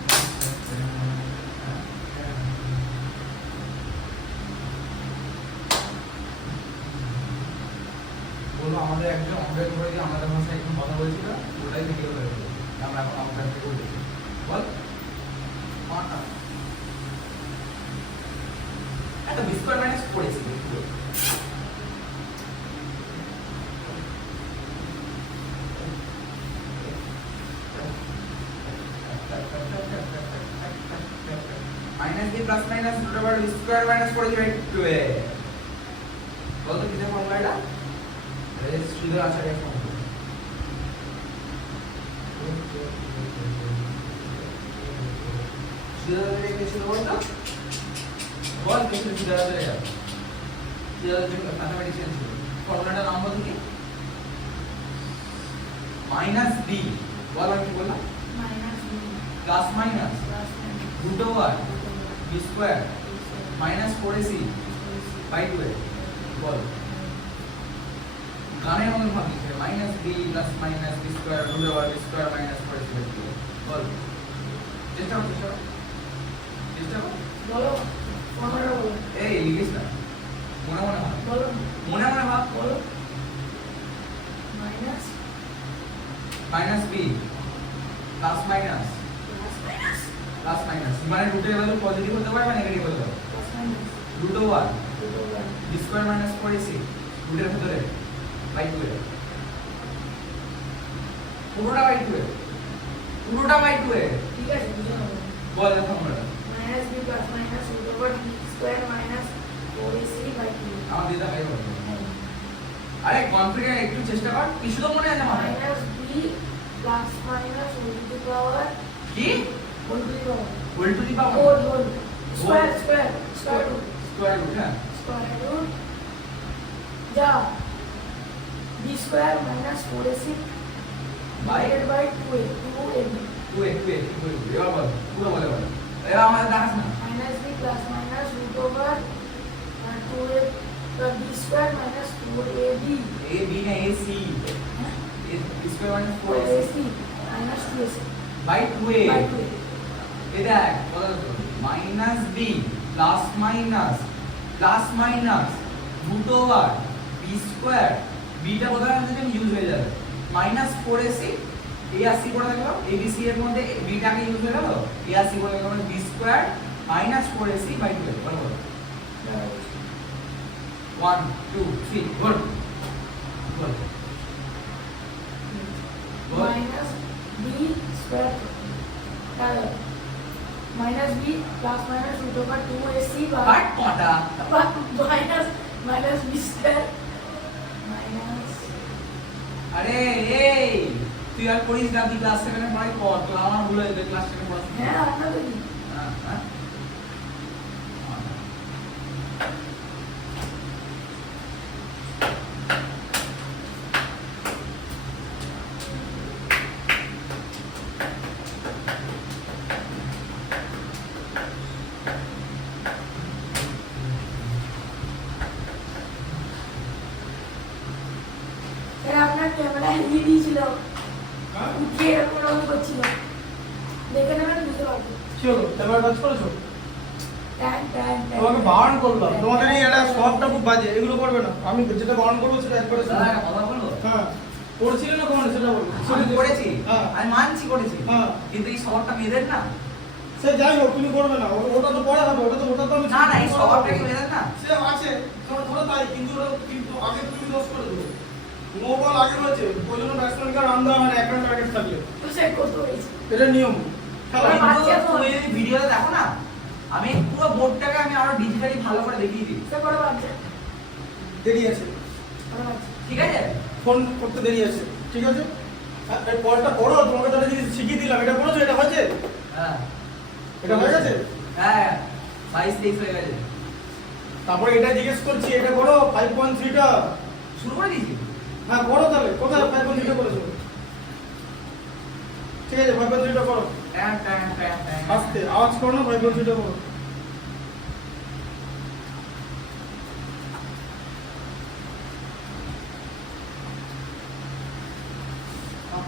বলবো আমাদের একজন আমাদের করে দিয়ে আমাদের ভাষায় একটু কথা বলছিল ওটাই ভিডিও করে দিল আমরা এখন আমাদের থেকে বলছি বল মাটা এত বিস্কুট মাইনাস পড়েছি মাইনাস দিয়ে plus minus root over square minus করে দিবে টুয়ে বল তো কিসের ফর্মুলা এটা রেস সুদের আচারের ফর্মুলা সুদের আচারে কি ছিল বল তো বল কি ছিল সুদের আচারে সুদের আচারে ম্যাথমেটিক্স ছিল ফর্মুলাটার নাম বল কি মাইনাস বি বল আমি কি বললাম minus plus minus root over B square minus 4ac by 2 বল গানের মধ্যে ভাবি minus B plus minus b square root over B square minus 4ac by 2 বল চেষ্টা কর বলো ফর্মুলা বলো এই লিখিস না মনে মনে ভাব বলো মনে মনে ভাব বলো minus minus B plus minus plus minus মানে রুটের ভ্যালু পজিটিভ হতে পারে বা নেগেটিভ হতে পারে প্লাস মাইনাস রুট ওভার দুটো one b square minus 4ac রুটের ভিতরে বাই 2 পুরোটা বাই 2 পুরোটা বাই 2 ঠিক আছে বুঝে নেবো বল ফর্মুলাটা minus B plus minus root over B square minus 4ac by 2 আমার দিদা ভাই বল আরে কনফিডেন্ট একটু চেষ্টা কর কিছু তো মনে আছে আমার minus B plus minus whole to the power কি whole to the power whole to the power whole square square root square root হ্যাঁ স্কয়ার রুট যা B square minus 4ac divided by 2ab 2a এবার বল পুরো বলে বল এবার আমাদের দেখাস না minus B plus minus root over 2a B square minus 4ab a b না a c a square minus 4ac 4ac minus 2ac by 2a by 2a এই দেখ বল minus b plus minus root over B square beta কোথায় আছে যে ইউজ হয়ে যাবে মাইনাস 4ac ac পড়ে থাকলো abc এর মধ্যে বিটাকে ইউজ হয়ে গেল ac পড়ে গেল মানে b square minus 4ac by 2 বল বল 1 2 3 বল বল বল minus b square minus B plus minus root over 2ac but কটা মাইনাস বি স্কয়ার মাইনাস আরে এই তুই আর করিস না তুই ক্লাস 7 এ পড়াই পড় তো আমার ভুল হয়ে গেছে ক্লাস 7 এ পড়া হ্যাঁ আপনাদের কি হ্যাঁ হ্যাঁ আপনার ক্যামেরা হারিয়ে দিয়েছিল হ্যাঁ উঠিয়ে এরকম রকম করছিল দেখে নেবেন বুঝতে পারবেন। কি হলো এবার কাজ করেছো? Tan tan tan. তোমাকে বারণ করলাম, তোমাদের এই এটা সবটা খুব বাজে, এগুলো করবে না। আমি যেটা বারণ করবো সেটা একবারে শোনো। দাদা একটা কথা বলবো? হ্যাঁ করছিলে না তোমার সেটা বলো। আমি করেছি, হ্যাঁ আমি মানছি করেছি, হ্যাঁ কিন্তু এই স্বভাবটা মেয়েদের না। সে যাই হোক তুমি করবে না, ওটা তো পরে হবে, ওটা তো আমি না না, এই স্বভাবটা কি মেয়েদের না? সে আছে ধরো তাই, কিন্তু ওটা কিন্তু আগে তুমি দোষ করে দেবো। নো বল আগে রয়েছে, ওই জন্য ব্যাটসম্যানকে রান দেওয়া হয় না একটা টার্গেট থাকলে, তো সে করতে হয়েছে। এটা নিয়ম। খেলা আমার বাচ্চা কিন্তু তো- তুমি যদি ভিডিওতে দেখো না, আমি পুরো বোর্ডটাকে আমি আরো ডিজিটালি ভালো করে দেখিয়ে দিই। সে বড় বাচ্চা। দেরি আছে, বড় বাচ্চা। ঠিক আছে? ফোন করতে দেরি আছে, ঠিক আছে? এই পড়াটা করো, তোমাকে তো একটা জিনিস শিখিয়ে দিলাম, এটা করেছো, এটা হয়েছে, হ্যাঁ এটা হয়ে গেছে। হ্যাঁ 22-23 হয়ে গেছে। তারপরে এটা জিজ্ঞেস করছি, এটা করো 5.3টা। শুরু করে দিয়েছি। হ্যাঁ করো তাহলে, কোথায় 5.3টা করেছো? ঠিক আছে 5.3টা করো, ট্যান ট্যান ট্যান ট্যান। আস্তে আওয়াজ করো না, 5.3টা করো।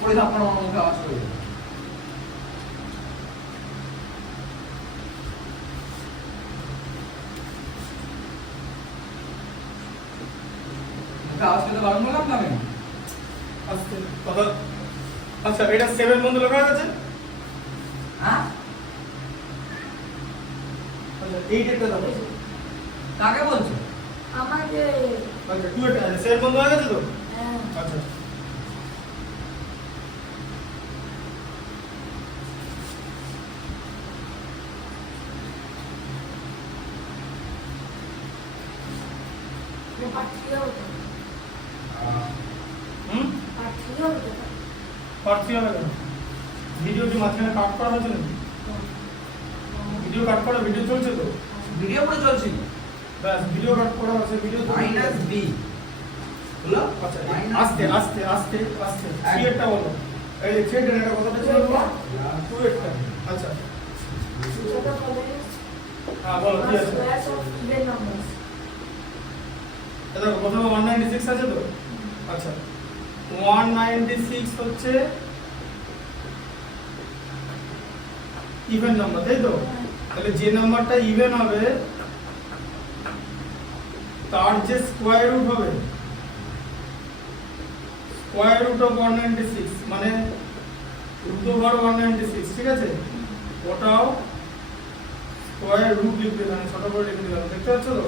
পরে তো আপনার মুখে আওয়াজ করে দেবে। মুখে আওয়াজ করতে বারণ করলাম না আমি? আস্তে কথা। আচ্ছা এটা 7 বন্ধু লেখা হয়ে গেছে। হ্যাঁ? আচ্ছা 8 একটা দাও। কাকে বলছো? আমাকে আচ্ছা 2 এটা 7 বন্ধু হয়ে গেছে তো। হ্যাঁ আচ্ছা পাঠিয়ে হতো। হুম পাঠিয়ে হতো। পারছি হবে কেন? ভিডিও কি মাঝখানে কাট করা হয়েছে নাকি? ভিডিও কাট করা, ভিডিও চলছে তো? ভিডিও পুরো চলছিল। ব্যাস ভিডিও কাট করা আছে, ভিডিও মাইনাস বি হলো। আচ্ছা minus আস্তে B। আস্তে আস্তে আস্তে 3 একটা বলো। এই 3 এর একটা কথাটা ছিল না? 2 একটা। আচ্ছা ছোট কলেজ হ্যাঁ বলো কি আছে? স্কয়ারস অফ ইভেন নাম্বারস। এটা প্রথমে 196 আছে তো? আচ্ছা 196 হচ্ছে ইভেন নাম্বার, তাই তো? তাহলে যে নাম্বারটা ইভেন হবে তার যে স্কয়ার রুট হবে, স্কয়ার রুট অফ 196 মানে রুট ওভার 196, ঠিক আছে? ওটাও স্কয়ার রুট লিখবে, মানে ছোট করে লিখে দিলাম, দেখতে পাচ্ছ তো?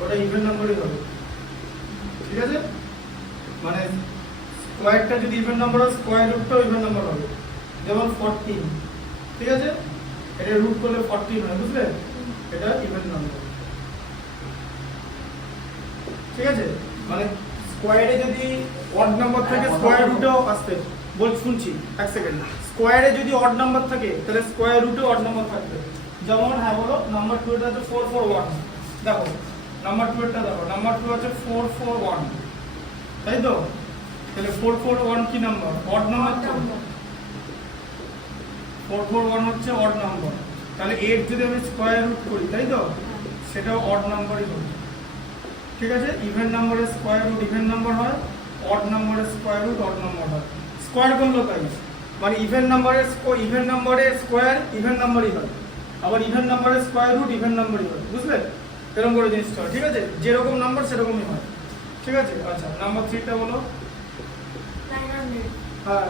ওটা ইভেন নাম্বারই হবে, ঠিক আছে? মানে স্কয়ারটা যদি ইভেন নাম্বার হয়, স্কয়ার রুটটাও ইভেন নাম্বার হবে। যেমন 14, ঠিক আছে? এটা রুট করলে 14 হয়, বুঝলে? এটা ইভেন নাম্বার, ঠিক আছে? মানে স্কয়ারে যদি অড নাম্বার থাকে, স্কয়ার রুটেও আসতে শুনছি এক সেকেন্ড। স্কয়ারে যদি অড নাম্বার থাকে তাহলে স্কয়ার রুটেও অড নাম্বার থাকবে। যেমন হ্যাঁ বলো, নাম্বার 2 এটা হচ্ছে 441, দেখো নাম্বার 2 এটা দেখো, নাম্বার 2 হচ্ছে 441, তাই তো? তাহলে 441 কি নাম্বার? অড নাম্বার তো। 441 হচ্ছে অড নাম্বার, তাহলে 8 যদি আমি স্কয়ার রুট করি, তাই তো? সেটাও অড নাম্বারই হবে, ঠিক আছে? ইভেন নাম্বারের স্কয়ার রুট ইভেন নাম্বার হয়, অড নাম্বারের স্কয়ার রুট অড নাম্বার হয়। স্কয়ার করলো তাই, মানে ইভেন নাম্বারের স্কয়ার ইভেন নাম্বারই হয়, আবার ইভেন নাম্বারের স্কয়ার রুট ইভেন নাম্বারই হয়, বুঝলে? এরকম করে জিনিসটা হয়, ঠিক আছে? যেরকম নাম্বার সেরকমই হয়, ঠিক আছে? আচ্ছা নাম্বার 3টা বলো। 900 হ্যাঁ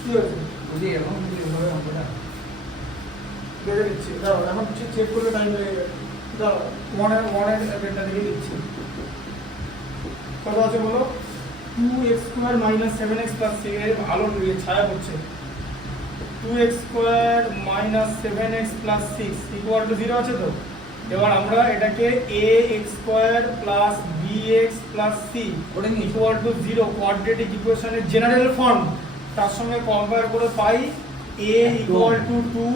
কি হয়েছে? বুঝি এরকম কিছু হবে অঙ্কটা। দেখে দিচ্ছি, দাঁড়াও এখন চেক করলে টাইম লেগে যাবে। দাঁড়াও ওয়ানের ডেটটা দেখে দিচ্ছি। কত আছে বলো? 2x square minus 7x plus 6 এর আলো ছায়া পড়ছে। 2x square minus 7x plus 6 equal to 0 আছে তো? এবার আমরা এটাকে ax square plus bx plus c করে নিই। ইকুয়াল টু 0 কোয়াড্রেটিক ইকুয়েশনের জেনারেল ফর্ম, তার সঙ্গে কম্পেয়ার করে পাই a equal to 2,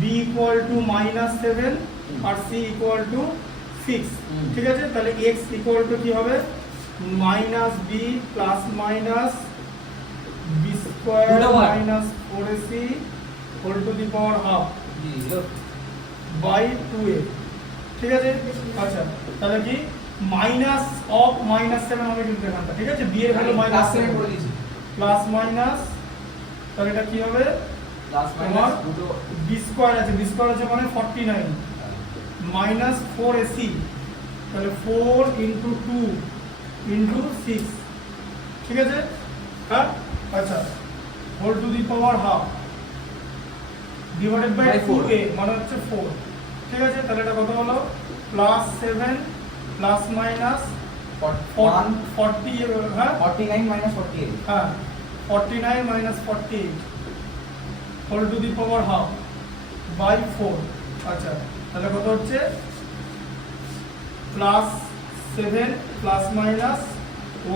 b equal to minus 7 আর c ইকুয়াল টু 6, ঠিক আছে? তাহলে x ইকুয়াল টু কি হবে? Minus b plus minus b square দুটো বার। Minus 4ac whole to the power half জি হলো। বাই 2a, ঠিক আছে? আচ্ছা তাহলে কি মাইনাস অফ মাইনাস 7 হবে কিন্তু এখানটা, ঠিক আছে? b এর ভ্যালু মাইনাস ক্লাস 7 করে দিয়েছি। প্লাস মাইনাস তাহলে এটা কি হবে? প্লাস তোমার মাইনাস দুটো বি স্কোয়ার আছে মানে 49 মাইনাস 4ac, তাহলে 4 ইন্টু 2 ইন্টু 6, ঠিক আছে? হ্যাঁ, আচ্ছা, whole to the power half divided by By 4 2a মানে হচ্ছে 4, ঠিক আছে? তাহলে এটা কত হলো? প্লাস 7 প্লাস মাইনাস 40, হ্যাঁ 49 মাইনাস 48 হ্যাঁ 49 minus 48 whole to the power half by 4, আচ্ছা তাহলে কত হচ্ছে? প্লাস 7 প্লাস মাইনাস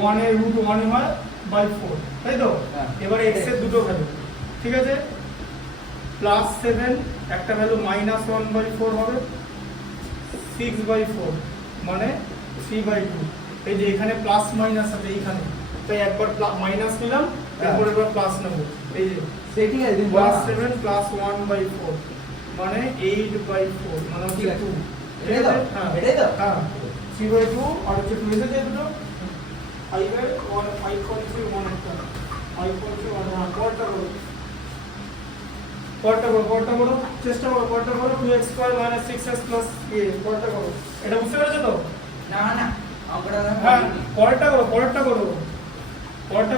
1 এর রুট 1 হয় বাই 4, তাই তো? হ্যাঁ। এবারে x এর দুটো ভ্যালু, ঠিক আছে? প্লাস 7 একটা ভ্যালু মাইনাস 1 বাই 4 হবে 6 বাই 4 মানে 3 বাই 2। এই যে এখানে প্লাস মাইনাস আছে এইখানে, তাই একবার মাইনাস নিলাম, এরপর এবার প্লাস নেব। এই যে সে ঠিক আছে তুমি প্লাস বলো না। 7 প্লাস 1 বাই 4 মানে 8 বাই 4 মানে ঠিক হচ্ছে আছে 2, ঠিক এটাই তো আছে? হ্যাঁ এটাই তো হ্যাঁ 3 বাই 2 আর হচ্ছে 2 এসেছে দুটো 5 এর 5.1 একটা 5.1, হ্যাঁ পরটা করো চেষ্টা করো 2x square minus 6x plus a পরটা করো। এটা বুঝতে পেরেছো তো? না না অঙ্কটা আমি হ্যাঁ করিনি। পরেরটা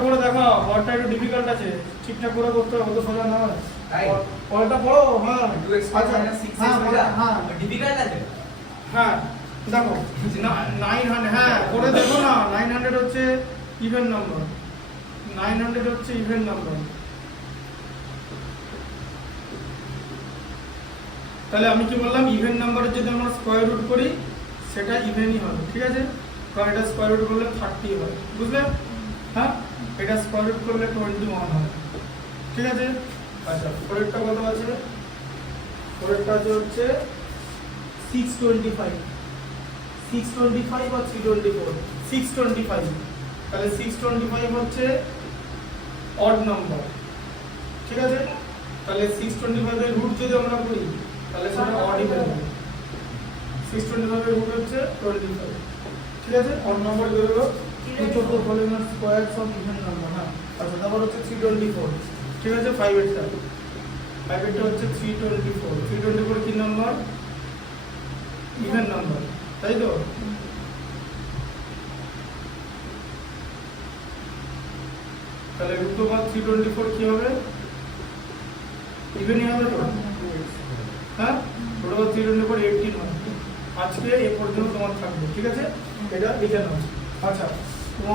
করো দেখো, পরেরটা একটু ডিফিকাল্ট আছে, ঠিকঠাক করে করতে হবে, অত সোজা না হয়। তাই? পরেরটা পড়ো, হ্যাঁ 2x আচ্ছা, minus 6x হ্যাঁ ওইটা হ্যাঁ ডিফিকাল্ট আছে হ্যাঁ দেখো 900, হ্যাঁ করে দেখো না, 900 হচ্ছে ইভেন নাম্বার, 900 হচ্ছে ইভেন নাম্বার। তাহলে আমি কি বললাম? ইভেন নাম্বারের যদি আমরা স্কয়ার রুট করি সেটা ইভেনই হবে, ঠিক আছে? কারণ এটা স্কয়ার রুট করলে 30 হয়, বুঝলে? হ্যাঁ এটা স্কয়ার রুট করলে 21 হয়, ঠিক আছে? আচ্ছা পরেরটা কত আছে? পরেরটা হচ্ছে 625 বা 324, 625, তাহলে 625 হচ্ছে অড নাম্বার, ঠিক আছে? তাহলে 625 এর রুট যদি আমরা করি তাহলে সেটা অডই হয়ে যাবে। 625 এর রুট হচ্ছে 25, ঠিক আছে? অড নাম্বার বেরোলো, 14 পলিনোমিয়াল স্কয়ারস অফ ইভেন নাম্বার। হ্যাঁ আচ্ছা তারপর হচ্ছে 324, ঠিক আছে? 5 এরটা হচ্ছে 324 কি নাম্বার? ইভেন নাম্বার, তাই তো? তাহলে রুট ওভার 324 কি হবে? ইভেনই হবে তো? হ্যাঁ রুট ওভার 324 18 হয়। আজকে এ পর্যন্ত তোমার থাকবে, ঠিক আছে? এটা লিখে নাও। আচ্ছা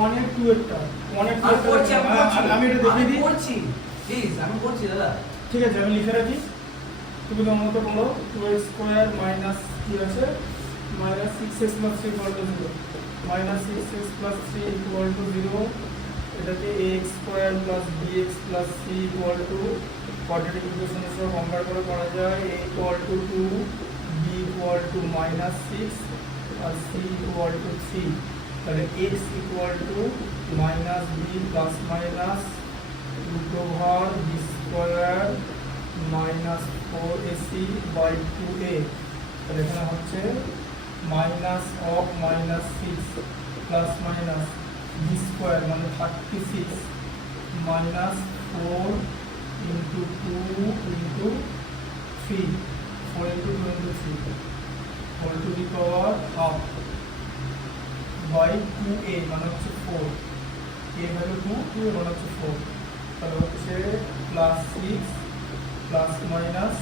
1 এর 2 এরটা 1 এর 2 আমি করছি আমি এটা দেখিয়ে দিই, করছি প্লিজ আমি করছি দাদা ঠিক আছে? আমি লিখে রাখি, তুমি তোমার মতো বলো। 2x স্কয়ার মাইনাস কি আছে? Minus 6x plus 3 equal to 0, minus 6x plus 3 equal to 0, এটাকে ax square plus bx plus c equal to quadratic ইকুয়েশনের সাথে কম্পেয়ার করে করা যায় a equal to 2, b equal to minus 6 আর c ইকুয়াল টু 3, তাহলে x equal to minus b plus minus root over b square minus 4ac by 2a, তাহলে এখানে হচ্ছে minus of minus 6 plus minus b square মানে 36 minus 4 into 2 into 3, 4 into 2 into 3 whole to the power half by 2a মানে হচ্ছে 4, a ভ্যালু 2, 2 মানে হচ্ছে 4, তাহলে হচ্ছে প্লাস 6 প্লাস মাইনাস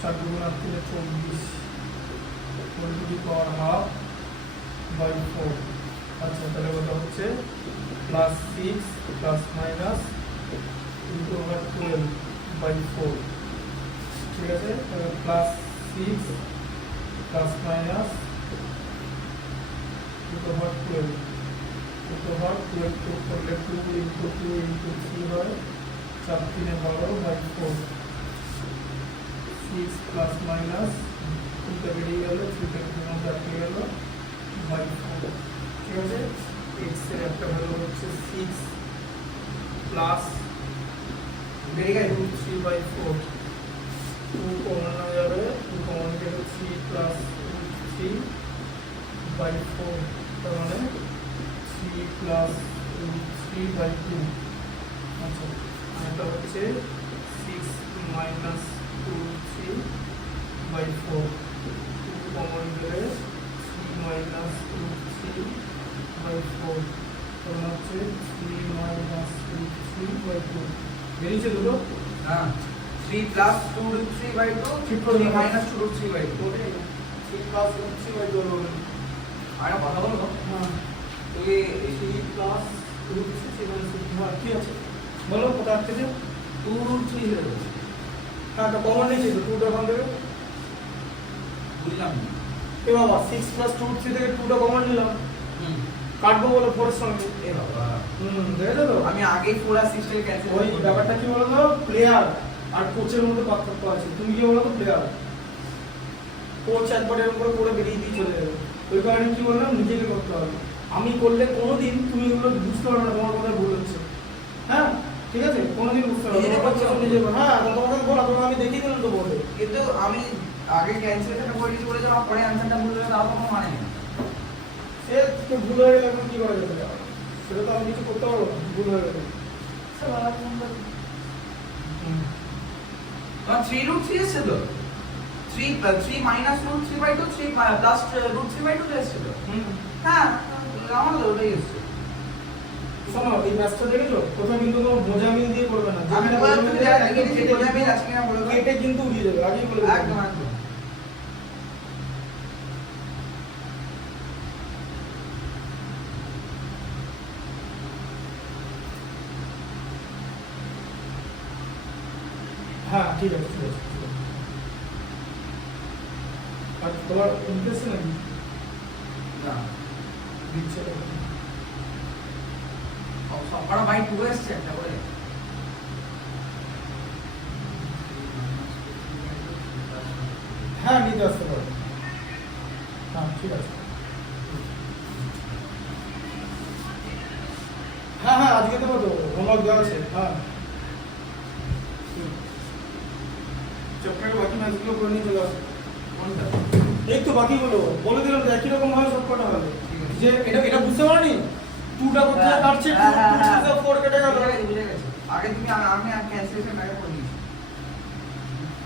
4 গুণ 8 = 24 whole to the power half by 4। আচ্ছা তাহলে কত হচ্ছে? Plus 6 plus minus root over 12 by 4, ঠিক আছে? তাহলে plus 6 plus minus root over 12 করলে 2 ইন্টু 2 ইন্টু 3 হয় 4 3 12 বাই 4, 6 প্লাস মাইনাস 2টা বেরিয়ে গেল, 3টা কাটতে গেল বাই 4, ঠিক আছে? x এর একটা ভ্যালু হচ্ছে 6 প্লাস বেরিয়ে গেছে রুট 3 বাই 4, 2 কমন হয়ে যাবে, 2 কমন গেলে 3 প্লাস রুট 3 বাই 4, তার মানে 3 প্লাস রুট 3 বাই 2, আচ্ছা আর এটা হচ্ছে 6 minus 2 3 by 4 2 কমন গেলে 3 minus 2 3 by 4 তখন হচ্ছে 3 minus 2 3 by 2 বেরিয়েছে দুটো হ্যাঁ 3 plus 2 root 3 by 2 ঠিক করে 3 minus 2 root 3 by 2 ওটাই 3 plus 3 by 2 হবে আর একটা কথা বলো তো হ্যাঁ তুই 3 plus root 3 by 2 হ্যাঁ ঠিক আছে বলো কত আসছে 2 root 3 হয়ে যাবে হ্যাঁ তো কমন নিয়েছি তো 2টা কমন দেবে বুঝলাম না। এ বাবা 6 plus 2 3 থেকে 2টা কমন নিলাম হুম কাটবো বলে 4 এর সঙ্গে এ বাবা দেখেছো তো আমি আগেই 4 আর 6 টাকে ক্যান্সেল ওই ব্যাপারটা কি বলো তো প্লেয়ার আর কোচের মধ্যে পার্থক্য আছে তুমি কি বলো তো প্লেয়ার কোচ একবার এরকম করে করে বেরিয়ে দিয়ে চলে যাবে ওই কারণে কি বললাম নিজেকে করতে হবে আমি করলে কোনোদিন তুমি এগুলো বুঝতে পারবে না তোমার কথা ভুল হচ্ছে হ্যাঁ ঠিক আছে কোনোদিন বুঝতে পারবে নিজেকে না করতে হবে। নিজে হ্যাঁ তোমাকে বলা তোমাকে আমি দেখিয়ে দিলাম তো বলে কিন্তু আমি আগে ক্যান্সেলটা করে কিছু বলে যাওয়ার পরে অ্যানসারটা ভুল হলে তাও তো কোনো মানে নেই সে তো ভুল হয়ে গেলে এখন কি করা যাবে সেটা তো আমি কিছু করতে পারবো না ভুল হয়ে গেলে তোমার 3 root 3 এসেছে তো 3 minus root 3 by 2 3 plus root 3 by 2 এসেছে তো হ্যাঁ আমার তো ওটাই এসেছে শোনো এই ম্যাচটা দেখেছো কোথাও কিন্তু কোনো বোঝা মিল দিয়ে করবে না আমি যেখানে বললাম বোঝা তুমি মিল যা দেয়, দেখে কেটে বোঝা মিল আছে কিনা বলে দাও। কেটে কিন্তু উড়িয়ে দেবে আগেই বলে দেবে। একদম একদম হ্যাঁ ঠিক আছে ঠিক আছে ঠিক আছে। আর তোমার ইন্টারেস্ট নাকি না দিচ্ছে সবকটা বাই 2 এসেছে একটা করে হ্যাঁ নিতে আসতে পারো হ্যাঁ ঠিক আছে হ্যাঁ হ্যাঁ আজকে দেবো তো হোমওয়ার্ক দেওয়া আছে হ্যাঁ চ্যাপ্টারের বাকি ম্যাথগুলো করে নিয়ে চলে আসো কোনটা এই তো বাকিগুলো বলে দিলাম তো একই রকম ভাবে সব কটা হবে ঠিক আছে। যে এটা বুঝতে পারোনি টুটা করতে কাটছে হ্যাঁ, হ্যাঁ, হ্যাঁ। 4 কেটে গেল বুঝে গেছি আগে তুমি আমি ক্যান্সেলেশন আগে করে দিয়েছি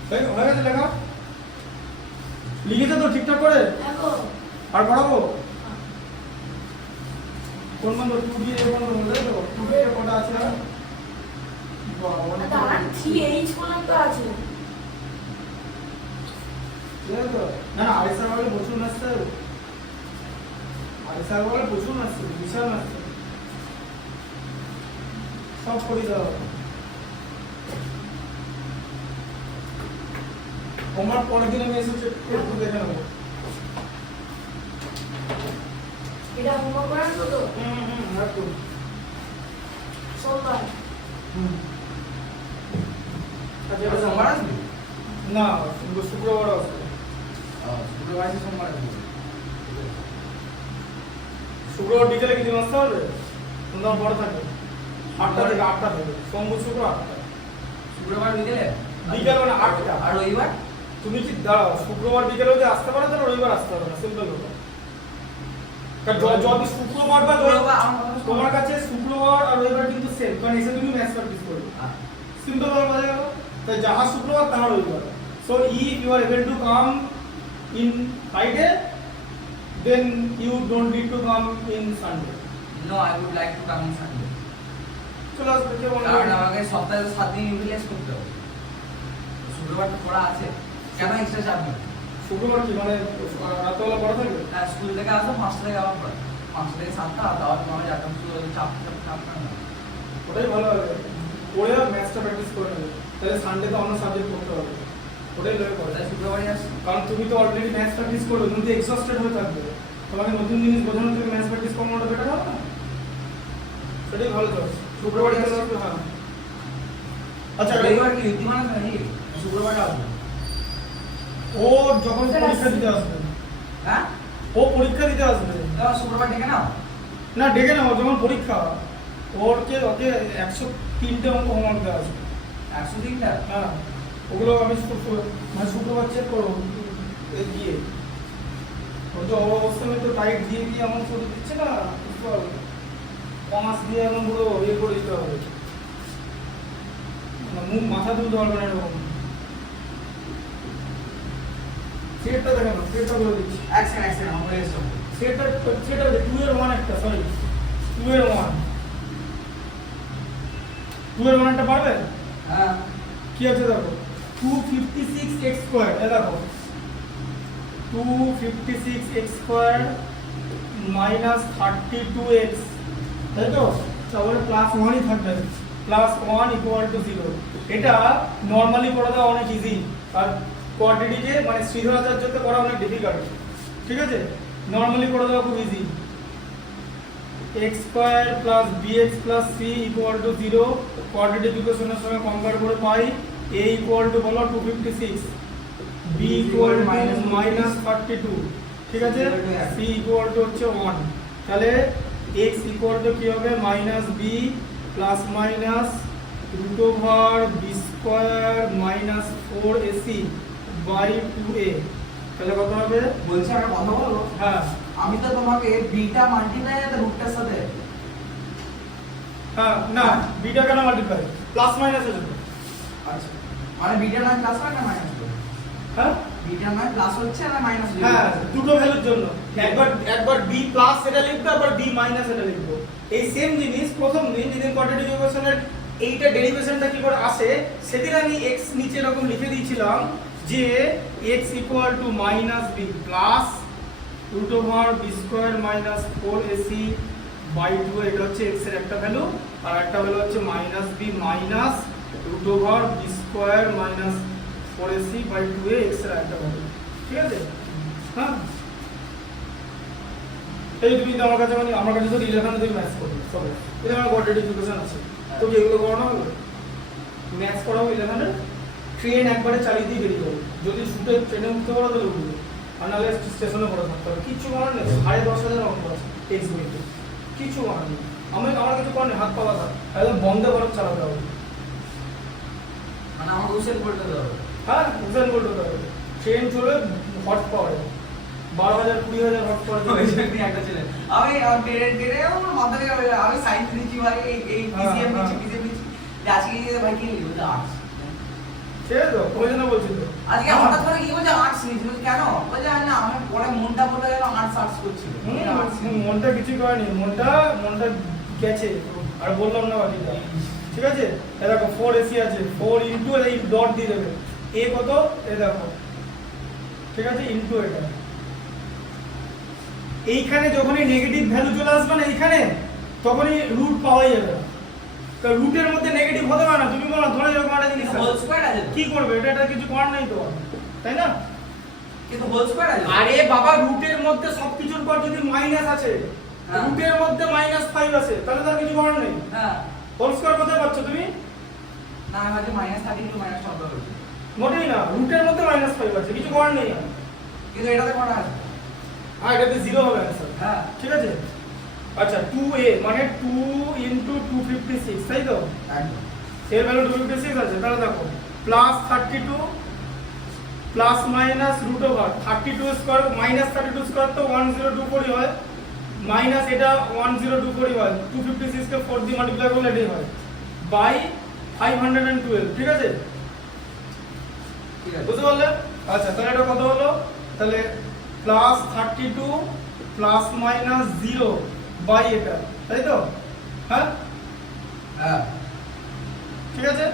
তাই হয়ে গেছে লেখা লিখেছো তো ঠিকঠাক করে দেখো আর পড়াবো কোন বন্ধু 2 দিয়ে কোন বন্ধু তাই তো 2 দিয়ে কটা আছে বাহ অনেক দাঁড়ান 3H পর্যন্ত আছে ঠিক আছে তো না না আইসার বলে প্রচুর নাচতে আইসার বলে প্রচুর নাচতে বিশাল নাচতে সব করে দাও আমার পরের দিন আমি এসে চেক করে দেখে নেবো এটা হোমওয়ার্ক করার তো একদম সোমবার আচ্ছা এটা সোমবার আসবে না শুক্রবার আসবে শুক্রবার আছে সোমবার আসবে শুক্রবার বিকেলে কিছু আসতে হবে তোমার বড় থাকবে 8টা থেকে 8টা থেকে সোমবার শুক্র 8টা শুক্রবার বিকেলে বিকেল মানে 8টা আর রবিবার তুমি কি দাঁড়াও শুক্রবার বিকেলে যদি আসতে পারো তাহলে রবিবার আসতে হবে না সিম্পল ব্যাপার কারণ যদি শুক্রবার বা শুক্রবার আমার কথা শোনো। তোমার কাছে শুক্রবার আর রবিবার কিন্তু সেম কারণ এসে তুমি ম্যাচ প্র্যাকটিস করবে সিম্পল ব্যাপার বোঝা গেল তাই যাহা শুক্রবার তাহা রবিবার so if you are able to come in Friday then you don't need to come in Sunday no I would like to come on Sunday চলে আসবে কেউ কারণ আমাকে সপ্তাহে 7 দিন ইউটিলাইজ করতে হবে শুক্রবার তো পড়া আছে কেন এক্সট্রা চাপ নেই শুক্রবার কি মানে রাতবেলা পড়া থাকবে হ্যাঁ স্কুল থেকে আসো 5টা থেকে আবার পড়া 5টা থেকে 7টা তাও তোমার যাতাম চাপ চাপ চাপ না ওটাই ভালো হবে পড়ে ম্যাচটা প্র্যাকটিস করে নেবে তাহলে সানডে তো অন্য সাবজেক্ট পড়তে হবে ওটাই লেগে পড়ে তাই শুক্রবারই আসছি কারণ তুমি তো অলরেডি ম্যাচ প্র্যাকটিস করবে তুমি তো এক্সস্টেড হয়ে থাকবে তোমাকে নতুন জিনিস বোঝানোর থেকে ম্যাচ প্র্যাকটিস করানোটা বেটার হবে না সেটাই ভালো তো শুক্রবারই চলে আসবে হ্যাঁ আচ্ছা রবিবার কি ঋদ্ধিমান আছে নাকি শুক্রবারটা আসবে ও যখন পরীক্ষা দিতে আসবে হ্যাঁ ও পরীক্ষা দিতে আসবে তাহলে শুক্রবার ডেকে নাও না ডেকে নাও যখন পরীক্ষা ওকে 103টে অঙ্ক হোমওয়ার্ক দেওয়া আছে 103টা হ্যাঁ ওগুলো আমি মানে শুক্রবার চেক করবো গিয়ে ওর তো অবস্থা তো টাইট দিয়ে এমন করে দিচ্ছে না বুঝতে পারবে কমার্স দিয়ে এমন পুরো ইয়ে করে দিতে হবে মুখ মাথা তুলতে পারবে না এরকম। সেটটা দেখো না, সেটটা বলে দিচ্ছি। এক সেকেন্ড আমরা এসে সেটা 2 এর 1 একটা, সরি 2 এর 1, 2 এর 1 একটা পারবে? হ্যাঁ কি আছে দেখো, 256x স্কয়ার, এ দেখো 256x স্কয়ার মাইনাস 32x, তাই তো? তাহলে প্লাস 1ই থাকবে, প্লাস 1 ইকুয়াল টু 0। এটা নরমালি করে দেওয়া অনেক ইজি, আর কোয়াড্রেটিকে মানে শ্রীধরাচার্যতে করা অনেক ডিফিকাল্ট, ঠিক আছে? নরমালি করে দেওয়া খুব easy. x square plus bx plus c equal to 0, quadratic ইকুয়েশনের সঙ্গে কম্পেয়ার করে পাই a ইকুয়াল টু বলো 256, b ইকুয়াল টু মাইনাস 32, ঠিক আছে? c ইকুয়াল টু হচ্ছে 1, তাহলে x ইকুয়াল টু কি হবে, minus b plus minus root over b square minus 4ac by 2a, তাহলে কত হবে? বলছি একটা কথা বলবো। হ্যাঁ আমি তো তোমাকে বিটা মাল্টিপ্লাই আর রুটটার সাথে হ্যাঁ, না বিটা কেন মাল্টিপ্লাই, প্লাস মাইনাস আছে তো। আচ্ছা মানে বিটা নয় প্লাস হয় না মাইনাস হবে? হ্যাঁ বিটা নয় প্লাস হচ্ছে না মাইনাস হবে? হ্যাঁ, দুটো ভ্যালুর জন্য একবার b প্লাস এটা লিখবো, আবার b মাইনাস এটা লিখবো। এই সেম জিনিস প্রথম দিন যেদিন কোয়াড্রেটিক ইকুয়েশনের এইটা ডেরিভেশনটা কি করে আসে, সেদিন আমি x নিচে এরকম লিখে দিয়েছিলাম যে x equal to minus b plus root over b square minus 4ac by 2, এটা হচ্ছে x এর একটা ভ্যালু, আর একটা ভ্যালু হচ্ছে minus b minus root over b square minus 4ac by 2a, x এর একটা ভ্যালু, ঠিক আছে? হ্যাঁ, এই তুমি তো আমার কাছে মানে আমার কাছে তো 11 তুমি ম্যাথস করবে সব, এটা আমার কোয়াড্রেটিক ইকুয়েশন আছে, তো কি এগুলো করানো হবে? ম্যাথস করাও 11 এর, ট্রেন একবারে চালিয়ে দিয়ে বেরিয়ে যাবে, যদি শুটে ট্রেনে উঠতে পারো তাহলে উঠবে, আর নাহলে স্টেশনে পড়ে থাকতে হবে। কিছু করার নেই, 10,500 অঙ্ক আছে টেক্সট বইতে, কিছু করার নেই। আমার কিছু করার নেই, হাত পা বাঁধা, একদম বন্ধে ভারত চালাতে হবে। মানে আমাকে উসেল করতে হবে। হ্যাঁ, উসেন বলতে হবে, ট্রেন চলে হট পাওয়ারে 12,000 20,000 হট পাওয়ারে ওই জন্যই একটা ছেলে আমি টেরে আমার মাথায় আমি সায়েন্স নিচ্ছি ভাই, এই পিসিএম নিচ্ছি যে আজকে গিয়ে ভাই কি লিখবো? আর্টস। ঠিক আছে তো, ওই জন্য বলছি তো। আজকে হঠাৎ করে কি বলছে আর্টস নিচ্ছি, বলছি কেন? বলছে না আমার পরে মনটা বলে গেল আর্টস আর্টস করছিল। মনটা কিছু করেনি, মনটা গেছে, আর বললাম না বাকিটা, ঠিক আছে? এ দেখো 4ac আছে, 4 ইনটু এই ডট দিয়ে দেবে, a কত এ দেখো, ঠিক আছে? ইনটু এটা, এইখানে যখনই নেগেটিভ ভ্যালু চলে আসবে না এইখানে, তখনই রুট পাওয়াই যাবে না, কারণ রুটের মধ্যে নেগেটিভ হতে পারে না। তুমি বলো ধরে যাও একটা জিনিস হোল স্কয়ার আছে কি করবে, এটা কিছু করার নেই তো, তাই না? কিন্তু হোল স্কয়ার আছে। আরে বাবা, রুটের মধ্যে সবকিছুর পর যদি মাইনাস আছে, হ্যাঁ। রুটের মধ্যে -5 আছে, তাহলে তার কিছু করার নেই। হ্যাঁ হোল স্কয়ার কোথায় পাচ্ছ তুমি? না আমি ভাবছি -32 -14 হচ্ছে, মোটেই না, রুটের মধ্যে -5 আছে, কিছু করার নেই। কিন্তু এটাতে করা আছে। আর এটাতে 0 হবে आंसर, হ্যাঁ ঠিক আছে? আচ্ছা 2a মানে 2 ইনটু 256, তাই তো? একদম। এর ভ্যালু 256 আছে, তাহলে দেখো plus 32 plus minus root over 32 square minus 32 square তো 1024 হয়, মাইনাস এটা 1024 হয়, 256 কে 4 দিয়ে মাল্টিপ্লাই করলে এটাই হয়, বাই 512, ঠিক আছে? ঠিক আছে বুঝতে পারলে? আচ্ছা, তাহলে এটা কত হলো? তাহলে প্লাস 32 প্লাস মাইনাস 0 বাই এটা, তাই তো? হ্যাঁ হ্যাঁ ঠিক আছে,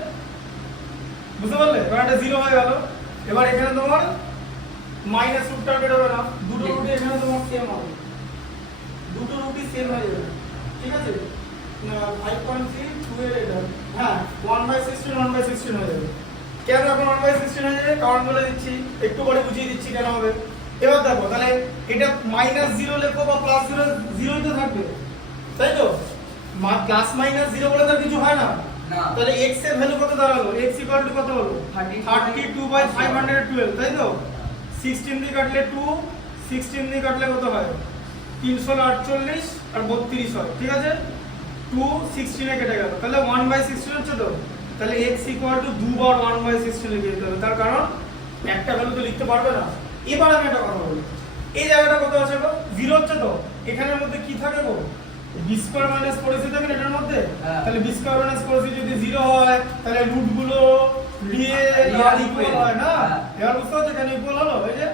বুঝতে পারলে? এবার এটা 0 হয়ে গেল, এবার এখানে তোমার মাইনাস রুটটা বের হবে না, দুটো রুটই এখানে তোমার সেম হবে, দুটো রুটই সেম হয়ে যাবে, ঠিক আছে? 5.3 2 এর এটা, হ্যাঁ 1/16 1/16 হয়ে যাবে। কেন এখন 1/16 হয়ে যাবে? কারণ বলে দিচ্ছি, একটু পরে বুঝিয়ে দিচ্ছি কেন হবে। এবার দেখো, তাহলে এটা -0 লেখো বা +0, 0ই তো থাকবে, তাই তো? প্লাস মাইনাস 0 বলে তো কিছু হয় না। না তাহলে x এর ভ্যালু কত দাঁড়ালো? x ইকুয়াল টু কত হলো? 32/512, তাই তো? 16 দিয়ে কাটলে 2, 16 দিয়ে কাটলে কত হয়? 348 আর 32 হয়, ঠিক আছে? 2 16 এ কেটে গেল, তাহলে 1/16 হচ্ছে তো। তাহলে x ইকুয়াল টু 2 বার 1/16 লিখে দিতে হবে, তার কারণ একটা ভ্যালু তো লিখতে পারবে না। এবার আমি একটা কথা বলি, এই জায়গাটা কত আছে গো? 0 হচ্ছে তো, এখানের মধ্যে কি থাকে গো? বি স্কয়ার মাইনাস 4ac থাকেন এটার মধ্যে, হ্যাঁ। তাহলে বি স্কয়ার মাইনাস 4ac যদি 0 হয় তাহলে রুট গুলো রিয়েল আর ইকুয়াল হয় না? হ্যাঁ। এবার বুঝতে হচ্ছে কেন ইকুয়াল হলো? এই যে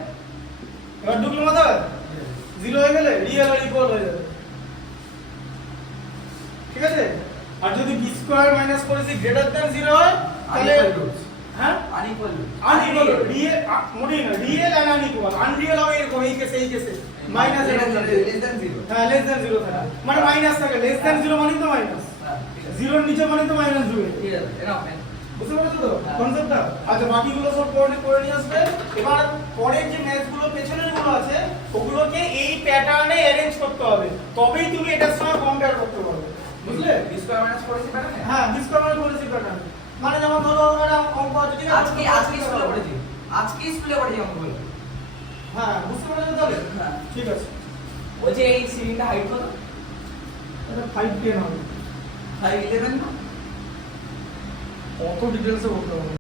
এবার ঢুকলো মাথায়, 0 হয়ে গেলে রিয়েল আর ইকুয়াল হয়ে যাবে, ঠিক আছে? আর যদি b square minus 4ac greater than 0 হয় তাহলে হ্যাঁ আনইকুয়াল আনইকুয়াল রিয়েল মোটেই না, রিয়েল আর আনইকুয়াল, আনরিয়েল হবে এরকম এই কেসে মাইনাস লেস দ্যান 0 হ্যাঁ লেস দ্যান 0 থাকে, মানে মাইনাস থাকে, লেস দ্যান 0 মানে তো মাইনাস, জিরোর নিচে মানে তো মাইনাস 2। ঠিক আছে এনাফ বুঝতে পেরেছো তো হ্যাঁ। কনসেপ্টটা? আচ্ছা বাকিগুলো সব করে নিয়ে আসবে। এবার পরের যে ম্যাথগুলো পেছনের গুলো আছে ওগুলোকে এই প্যাটার্নে অ্যারেঞ্জ করতে হবে, তবেই তুমি এটার সঙ্গে কম্পেয়ার করতে পারবে, বুঝলে? বি স্কয়ার মাইনাস 4ac প্যাটার্নে হ্যাঁ ডিসকাভার করেছি প্যাটার্ন, মানে যেমন ধরো একটা অঙ্ক আছে ঠিক আছে, আজকে স্কুলে পড়েছি অঙ্কগুলো। হ্যাঁ বুঝতে পেরেছো তাহলে? হ্যাঁ ঠিক আছে, বলছি এই সিলিংটা হাইট কত? এটা 510 হবে। 511 না? কত ডিটেইলসে বলতে হবে?